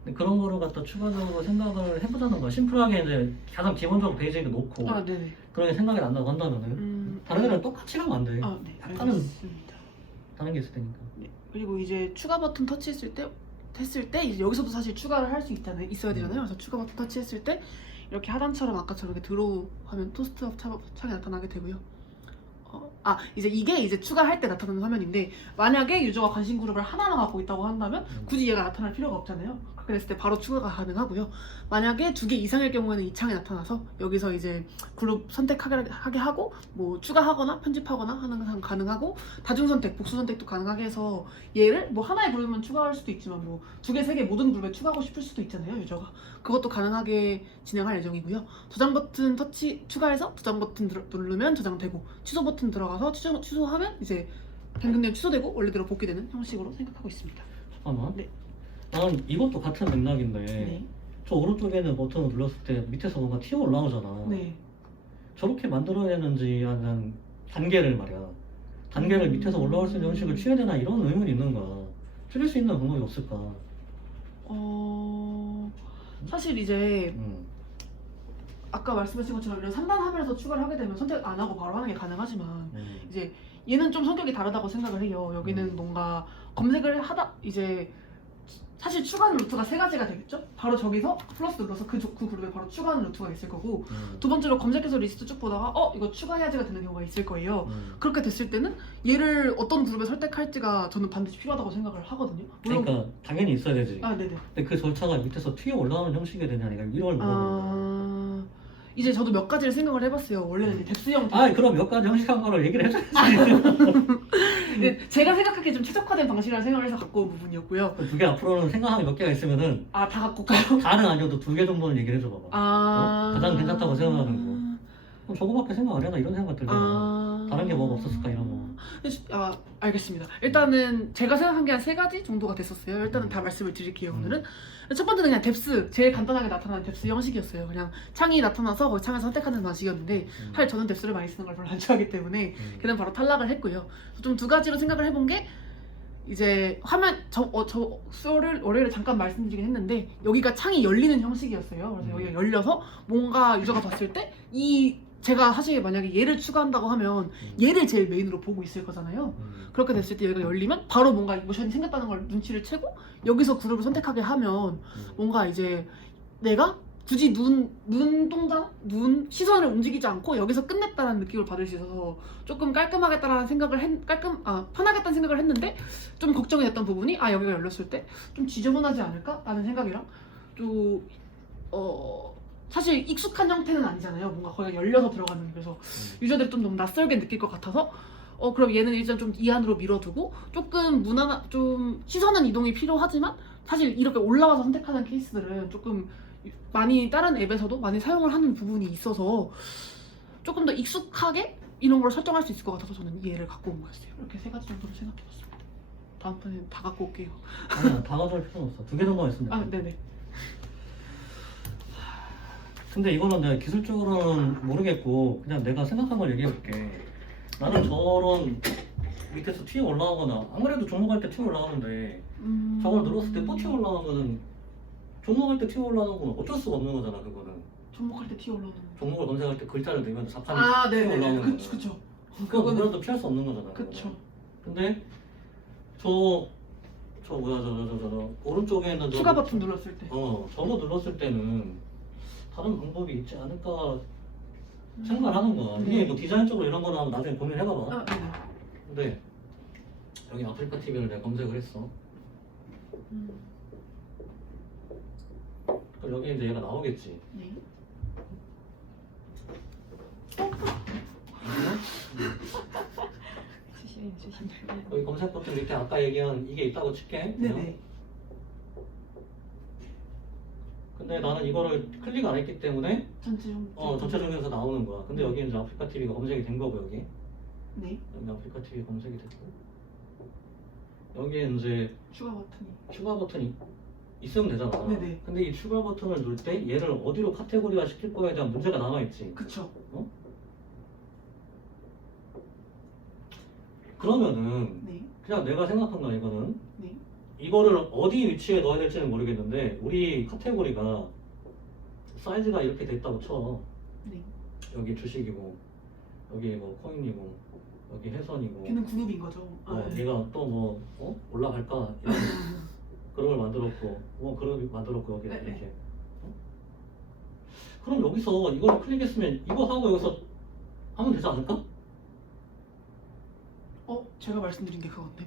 근데 그런 거를 갖다 추가적으로 생각을 해보자는 거야. 심플하게 이제 가장 기본적으로 베이직을 놓고 네네. 그런 게 생각이 난다고 한다면은 다른 애랑 똑같이 하면 안 돼. 네. 약간은 알겠습니다. 다른 게 있을 테니까. 네. 그리고 이제 추가 버튼 터치했을 때 이제 여기서도 사실 추가를 할 수 있어야 되잖아요. 그래서 추가 버튼 터치했을 때 이렇게 하단처럼 아까처럼 이렇게 드로우 하면 토스트업 창이 나타나게 되고요. 이제 이게 이제 추가할 때 나타나는 화면인데 만약에 유저가 관심 그룹을 하나만 갖고 있다고 한다면 굳이 얘가 나타날 필요가 없잖아요. 그렇게 됐을 때 바로 추가가 가능하고요. 만약에 2개 이상일 경우에는 이 창이 나타나서 여기서 이제 그룹 선택하게 하고 뭐 추가하거나 편집하거나 하는 건 가능하고 다중 선택, 복수 선택도 가능하게 해서 얘를 뭐 하나의 그룹만 추가할 수도 있지만 뭐 2개, 3개 모든 그룹에 추가하고 싶을 수도 있잖아요, 유저가. 그것도 가능하게 진행할 예정이고요. 저장 버튼 추가해서 저장 버튼 누르면 저장되고 취소 버튼 들어가서 취소하면 이제 변경되면 취소되고 원래대로 복귀되는 형식으로 생각하고 있습니다. 잠깐만. 네. 나는 이것도 같은 맥락인데 네. 저 오른쪽에는 버튼을 눌렀을 때 밑에서 뭔가 튀어 올라오잖아. 네. 저렇게 만들어내는지 하는 단계를 말이야. 단계를 밑에서 올라올 수 있는 형식을 취해야 되나 이런 의문이 있는 거야. 줄일 수 있는 방법이 없을까? 사실 이제 아까 말씀하신 것처럼 이런 3단 화면에서 추가를 하게 되면 선택 안 하고 바로 하는 게 가능하지만 이제 얘는 좀 성격이 다르다고 생각을 해요. 여기는 뭔가 검색을 하다 이제 사실 추가하는 루트가 3가지가 되겠죠? 바로 저기서 플러스 눌러서 그 그룹에 바로 추가하는 루트가 있을 거고 두 번째로 검색해서 리스트 쭉 보다가 이거 추가해야지가 되는 경우가 있을 거예요. 그렇게 됐을 때는 얘를 어떤 그룹에 설득할지가 저는 반드시 필요하다고 생각을 하거든요. 물론 그러니까 당연히 있어야 되지. 네네. 근데 그 절차가 밑에서 튀어 올라오는 형식이 되냐 이걸 물어보는 거야. 이제 저도 몇 가지를 생각을 해봤어요. 원래는 이제 뎁스 형태. 그럼 몇 가지 형식한 거를 얘기를 해줘야지. 제가 생각하기에 좀 최적화된 방식이라 생각을 해서 갖고 온 부분이었고요. 두 개 앞으로는 생각하는 몇 개가 있으면은 다 갖고 올까요? 다는 아니어도 2개 정도는 얘기를 해줘봐봐. 가장 괜찮다고 생각하는 거. 그럼 저거밖에 생각 안 해나 이런 생각 들잖아. 다른 게 뭐가 없었을까 이런 거. 알겠습니다. 일단은 제가 생각한 게 한 3가지 정도가 됐었어요. 일단은 다 말씀을 드릴게요. 오늘은 첫 번째는 그냥 뎁스, 제일 간단하게 나타나는 뎁스 형식이었어요. 그냥 창이 나타나서 그 창에서 선택하는 방식이었는데 사실 저는 뎁스를 많이 쓰는 걸 별로 안 좋아하기 때문에 그냥 바로 탈락을 했고요. 좀 2가지로 생각을 해본 게 이제 화면 월요일에 잠깐 말씀드리긴 했는데 여기가 창이 열리는 형식이었어요. 그래서 여기가 열려서 뭔가 유저가 봤을 때 제가 사실 만약에 얘를 추가한다고 하면 얘를 제일 메인으로 보고 있을 거잖아요. 그렇게 됐을 때 여기가 열리면 바로 뭔가 모션이 생겼다는 걸 눈치를 채고 여기서 그룹을 선택하게 하면 뭔가 이제 내가 굳이 시선을 움직이지 않고 여기서 끝냈다는 느낌을 받을 수 있어서 조금 깔끔하겠다라는 생각을 편하겠다는 생각을 했는데 좀 걱정이 됐던 부분이 여기가 열렸을 때 좀 지저분하지 않을까? 라는 생각이랑 좀 사실 익숙한 형태는 아니잖아요. 뭔가 거기가 열려서 들어가는. 그래서 유저들이 좀 너무 낯설게 느낄 것 같아서 그럼 얘는 일단 좀 이 안으로 밀어두고 조금 좀 시선은 이동이 필요하지만 사실 이렇게 올라와서 선택하는 케이스들은 조금 많이 다른 앱에서도 많이 사용을 하는 부분이 있어서 조금 더 익숙하게 이런 걸 설정할 수 있을 것 같아서 저는 이 얘를 갖고 온 거였어요. 이렇게 3가지 정도로 생각해봤습니다. 다음번에는 다 갖고 올게요. 아니야, 다 가져올 필요는 없어. 2개 정도만 있으면 돼. 네네. 근데 이거는 내가 기술적으로는 모르겠고 그냥 내가 생각한 걸 얘기해볼게. 나는 저런 밑에서 튀어 올라오거나 안 그래도 종목할 때 튀어 올라오는데 저걸 눌렀을 때 또 튀어 올라오면은 종목할 때 튀어 올라오는 건 어쩔 수가 없는 거잖아. 그거는 접목할 때 튀어 올라오는 거. 종목을 검색할 때 글자를 넣으면 자판이 아, 튀어 네네. 올라오는 거야. 그쵸. 그거 누구라도 피할 수 없는 거잖아. 그쵸. 근데 저 뭐야 저 오른쪽에 있는 추가 버튼 눌렀을 때. 저거 눌렀을 때는 다른 방법이 있지 않을까 생각을 하는 거야. 이게 네. 뭐 디자인적으로 이런 거는 한번 나중에 고민해봐봐. 아, 네네. 근데 여기 아프리카 TV를 내가 검색을 했어. 그럼 여기 이제 얘가 나오겠지. 네. 조심해. 여기 검색 버튼 밑에 아까 얘기한 이게 있다고 칠게. 네네. 근데 나는 이거를 클릭 안 했기 때문에 전체적. 전체 중에서 나오는 거야. 근데 여기 이제 아프리카 TV가 검색이 된 거고 여기 네. 아프리카 TV 검색이 됐고 여기에 이제 추가 버튼이. 추가 버튼이 있으면 되잖아. 네네. 근데 이 추가 버튼을 누를 때 얘를 어디로 카테고리화 시킬 거에 대한 문제가 남아있지. 그쵸. 그러면은 네. 그냥 내가 생각한 거야 이거는 네. 이거를 어디 위치에 넣어야 될지는 모르겠는데 우리 카테고리가 사이즈가 이렇게 됐다고 쳐. 네. 여기 주식이고 여기 뭐 코인이고 여기 해선이고 걔는 그룹인 거죠. 네. 얘가 또 뭐 올라갈까 이런 그룹을 만들었고 그룹 만들었고 여기 네, 이렇게 그럼 여기서 이걸 클릭했으면 이거 하고 여기서 하면 되지 않을까? 제가 말씀드린 게 그건데.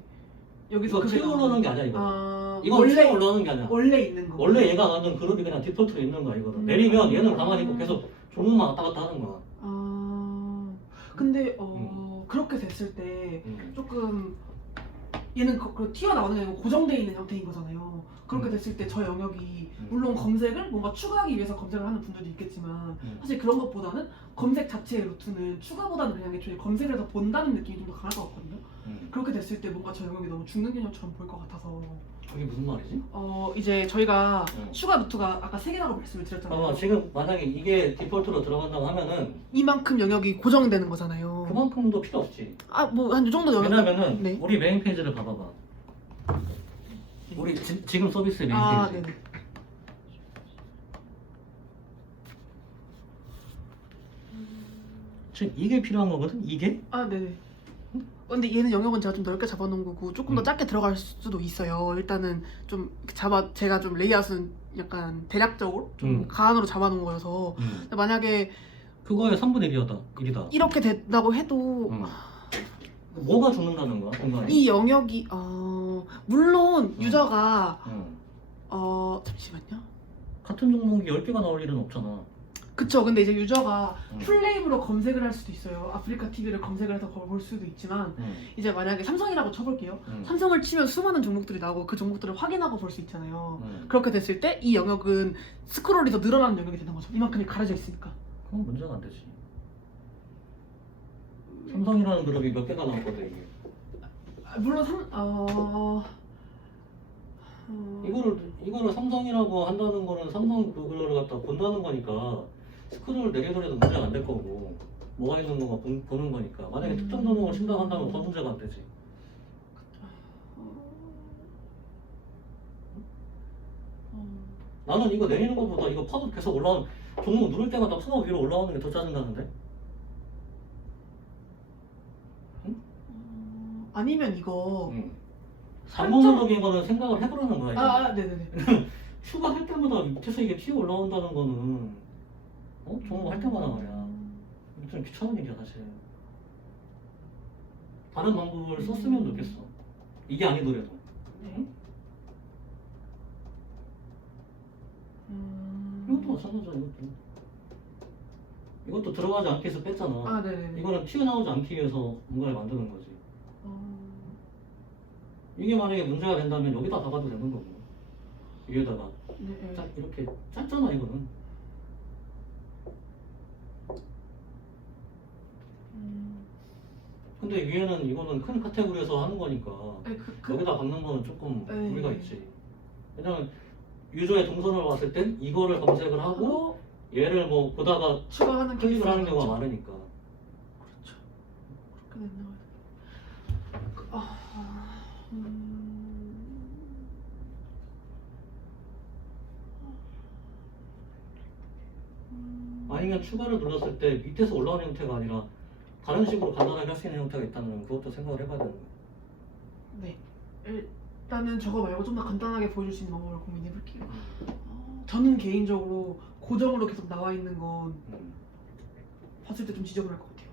이거 여기서 튀어 올라오는 게 아니야 이거. 이건 원래 튀어 올라오는 게 아니야. 원래 있는 거. 원래 얘가 만든 그룹이 그냥 디폴트로 있는 거야 이거는. 음. 내리면 얘는 가만히 있고 계속 종목만 왔다 갔다 하는 거야. 근데 그렇게 됐을 때 조금 얘는 튀어나오는 게 아니고 고정되어 있는 형태인 거잖아요. 그렇게 됐을 때 저 영역이 물론 검색을 뭔가 추가하기 위해서 검색을 하는 분들도 있겠지만 사실 그런 것보다는 검색 자체의 루트는 추가보다는 그냥 애초에 검색을 해서 본다는 느낌이 좀 더 강할 것 같거든요. 그렇게 됐을 때 뭔가 저 영역이 너무 죽는 개념처럼 보일 것 같아서 그게 무슨 말이지? 이제 저희가 추가 루트가 아까 3개라고 말씀을 드렸잖아요. 지금 만약에 이게 디폴트로 들어간다고 하면은 이만큼 영역이 고정되는 거잖아요. 그만큼도 필요 없지. 뭐 한 이 정도 영역. 왜냐면은 네. 우리 메인 페이지를 봐봐봐. 우리 지금 서비스 메인 페이지. 네네. 지금 이게 필요한 거거든? 이게? 네네. 근데 얘는 영역은 제가 좀 넓게 잡아놓은 거고 조금 더 작게 들어갈 수도 있어요. 일단은 좀 제가 좀 레이아웃은 약간 대략적으로 좀 가안으로 잡아놓은 거여서 근데 만약에 그거의 3분의 1이다. 이렇게 된다고 해도 뭐가 죽는다는 거야? 공간이? 이 영역이 물론 유저가 잠시만요. 같은 종목이 10개가 나올 일은 없잖아. 그쵸. 근데 이제 유저가 풀네임으로 검색을 할 수도 있어요. 아프리카 TV를 검색을 해서 볼 수도 있지만 이제 만약에 삼성이라고 쳐볼게요. 삼성을 치면 수많은 종목들이 나오고 그 종목들을 확인하고 볼 수 있잖아요. 그렇게 됐을 때 이 영역은 스크롤이 더 늘어나는 영역이 되는 거죠. 이만큼이 가려져 있으니까. 그건 문제가 안 되지. 삼성이라는 그룹이 몇 개가 나왔거든 이게. 물론 이거를 삼성이라고 한다는 거는 삼성 그거를 갖다 본다는 거니까 스크롤 내리더라도 문제가 안 될 거고 뭐가 있는 거가 보는 거니까 만약에 특정 종목을 친다고 한다면 더 문제가 안 되지. 나는 이거 내리는 것보다 이거 팝업 계속 올라오는 종목 누를 때마다 팝업 위로 올라오는 게 더 짜증나는데? 아니면 이거 반복적인 거는 생각을 해보라는 거야. 이거. 네네네. 추가할 때마다 밑에서 이게 튀어 올라온다는 거는 종목 할 때마다 말이야. 좀 귀찮은 일이야 사실. 다른 방법을 썼으면 좋겠어. 이게 아니더라도. 네. 이것도 마찬가지야. 이것도 들어가지 않기 위해서 뺐잖아. 네네네. 이거는 튀어나오지 않기 위해서 뭔가를 만드는 거지. 이게 만약에 문제가 된다면 여기다 박아도 되는 거고 위에다가 네. 이렇게 짧잖아 이거는. 근데 위에는 이거는 큰 카테고리에서 하는 거니까 여기다 박는 거는 조금 무리가 있지. 왜냐면 유저의 동선을 봤을 땐 이거를 검색을 하고 얘를 뭐 보다가 추가하는 클릭을 하는 경우가 많죠. 많으니까. 그렇죠. 그렇게 됐나 봐요. 아니면 추가를 눌렀을 때 밑에서 올라오는 형태가 아니라 다른 식으로 간단하게 할 수 있는 형태가 있다면 그것도 생각을 해봐야 되는 거예요. 네. 일단은 저거 말고 좀 더 간단하게 보여줄 수 있는 방법을 고민해 볼게요. 저는 개인적으로 고정으로 계속 나와 있는 건 봤을 때 좀 지저분할 것 같아요.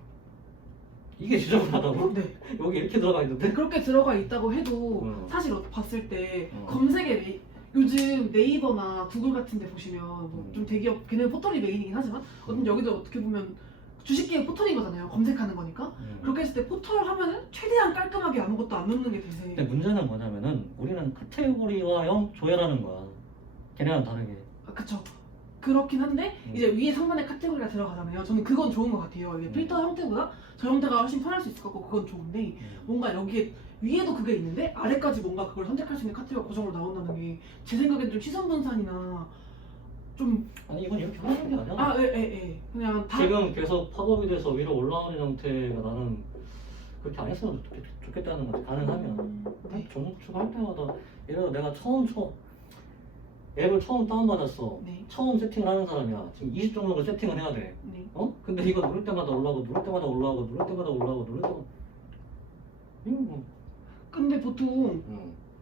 이게 지저분하다고? 네. 여기 이렇게 들어가 있는데? 그렇게 들어가 있다고 해도 사실 봤을 때 검색에 요즘 네이버나 구글 같은 데 보시면 뭐 좀 대기업 걔네는 포털이 메인이긴 하지만 여기도 어떻게 보면 주식계의 포털인 거잖아요. 검색하는 거니까. 그렇게 했을 때 포털 하면은 최대한 깔끔하게 아무것도 안 넣는 게 대세. 근데 문제는 뭐냐면은 우리는 카테고리화형 조회라는 거야. 걔네랑 다르게. 그쵸. 그렇긴 한데 이제 위에 상단에 카테고리가 들어가잖아요. 저는 그건 좋은 것 같아요. 이게 필터 형태보다 저 형태가 훨씬 편할 수 있을 것 같고 그건 좋은데 뭔가 여기에 위에도 그게 있는데 아래까지 뭔가 그걸 선택할 수 있는 카테고리가 고정으로 나온다는 게 제 생각엔 좀 시선 분산이나 좀 아니 이건 이렇게 하는 게 아니야. 예. 그냥 다 지금 계속 팝업이 돼서 위로 올라오는 형태가 나는 그렇게 안 했으면 좋겠다는 거지. 가능하면. 네. 종목 추가할 때마다 예를 들어 내가 앱을 처음 다운받았어. 네. 처음 세팅을 하는 사람이야. 지금 20종목을 세팅을 해야 돼. 네. 근데 이거 누를 때마다 올라오고 누를 때마다 올라오고 누를 때마다 올라오고 누를 때마다 이거 뭐. 근데 보통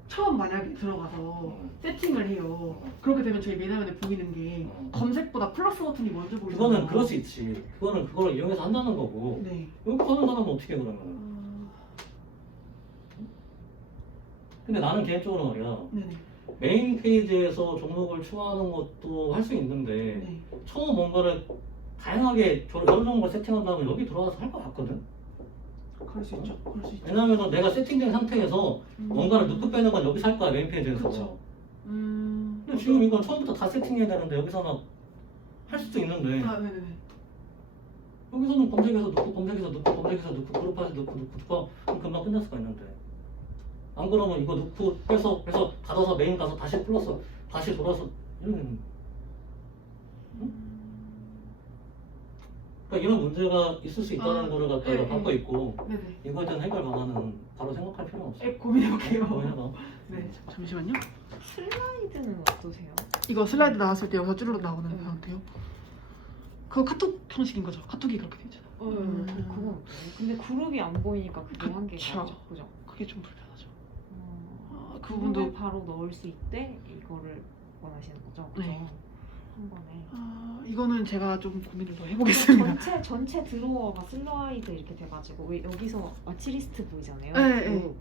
처음 만약에 들어가서 세팅을 해요. 그렇게 되면 저희 맨 화면에 보이는 게 검색보다 플러스 버튼이 먼저 보이잖아요. 그거는 그럴 수 있지. 그걸 이용해서 한다는 거고. 네. 여기 하는 사람은 어떻게 해 그러면? 근데 나는 개인적으로 말이야. 네네. 메인 페이지에서 종목을 추가하는 것도 할 수 있는데 네. 처음 뭔가를 다양하게 여러 종목을 세팅한 다음에 여기 들어와서 할 것 같거든? 그럴 수 있죠. 그럴 수 있죠. 왜냐면 내가 세팅된 상태에서 뭔가를 넣고 빼는 건 여기서 할 거야, 메인 페이지에서. 그쵸. 근데 지금 이건 처음부터 다 세팅해야 되는데 여기서는 할 수도 있는데 네네네. 여기서는 검색해서 넣고 검색해서 넣고 검색해서 넣고 그룹화해서 넣고 그럼 금방 끝날 수가 있는데 안 그러면 이거 넣고 빼서 닫아서 메인 가서 다시 플러스 다시 돌아서 이러면 그러니까 이런 문제가 있을 수 있다는 거를 갖다가 갖고 있고 네네. 이거에 대한 해결 방안은 바로 생각할 필요는 없어. 고민해볼게요. 고민해봐. 네. 잠시만요. 슬라이드는 어떠세요? 이거 슬라이드 나왔을 때 여기서 쭈르륵 나오는 상태요. 그거 카톡 형식인 거죠? 카톡이 그렇게 되죠. 그건 어때요? 근데 그룹이 안 보이니까 그게 한계가 그쵸. 있죠. 그죠? 그게 좀 불편하죠. 그 그분도 부분을 바로 넣을 수 있대 이거를 원하시는 거죠? 그죠? 네. 한 번에. 이거는 제가 좀 고민을 더 그럼 해보겠습니다. 전체 드로어가 슬라이드 이렇게 돼가지고 왜 여기서 와치리스트 보이잖아요. 네, 그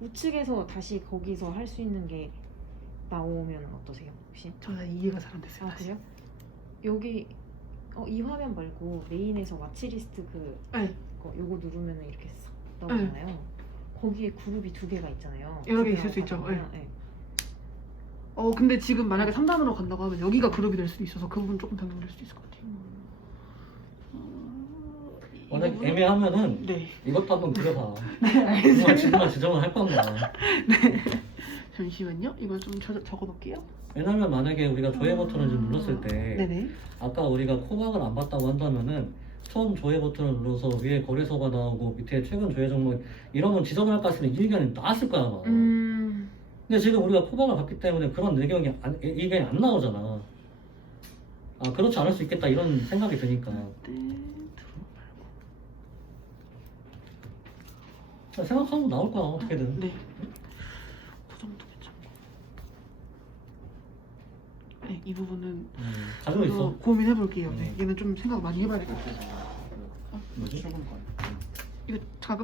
우측에서 다시 거기서 할 수 있는 게 나오면 어떠세요 혹시? 저는 이해가 잘 안 됐어요. 다시. 그래요? 여기 이 화면 말고 메인에서 와치리스트 네. 요거 누르면 이렇게 싹 나오잖아요. 거기에 그룹이 두 개가 있잖아요. 여러 개 두 있을 수 개가 있죠. 있잖아요. 네. 근데 지금 만약에 3단으로 간다고 하면 여기가 그룹이 될 수도 있어서 그 부분 조금 변경될 수도 있을 것 같아요. 워낙 부분은- 애매하면은 네. 이것도 한번 그려봐. 네, 알겠습니다. 지금만 지정을 할 건가. 잠시만요. 이걸 좀 적어놓을게요. 왜냐면 만약에 우리가 조회 버튼을 좀 눌렀을 때 네네. 아까 우리가 코박을 안 봤다고 한다면은 처음 조회 버튼을 눌러서 위에 거래소가 나오고 밑에 최근 조회 종목 이러면 지정할 가능성이 일견이 나왔을 거야 아마. 근데 지금 우리가 코박을 봤기 때문에 그런 의견이 안 나오잖아. 그렇지 않을 수 있겠다 이런 생각이 드니까. 생각하면 나올 거야 어떻게든. 네. 그 정도 괜찮고. 네, 이 부분은 가지고 있어. 고민해 볼게요. 네, 얘는 좀 생각 많이 해봐야 될 것 같아요. 뭐지? 이거 자극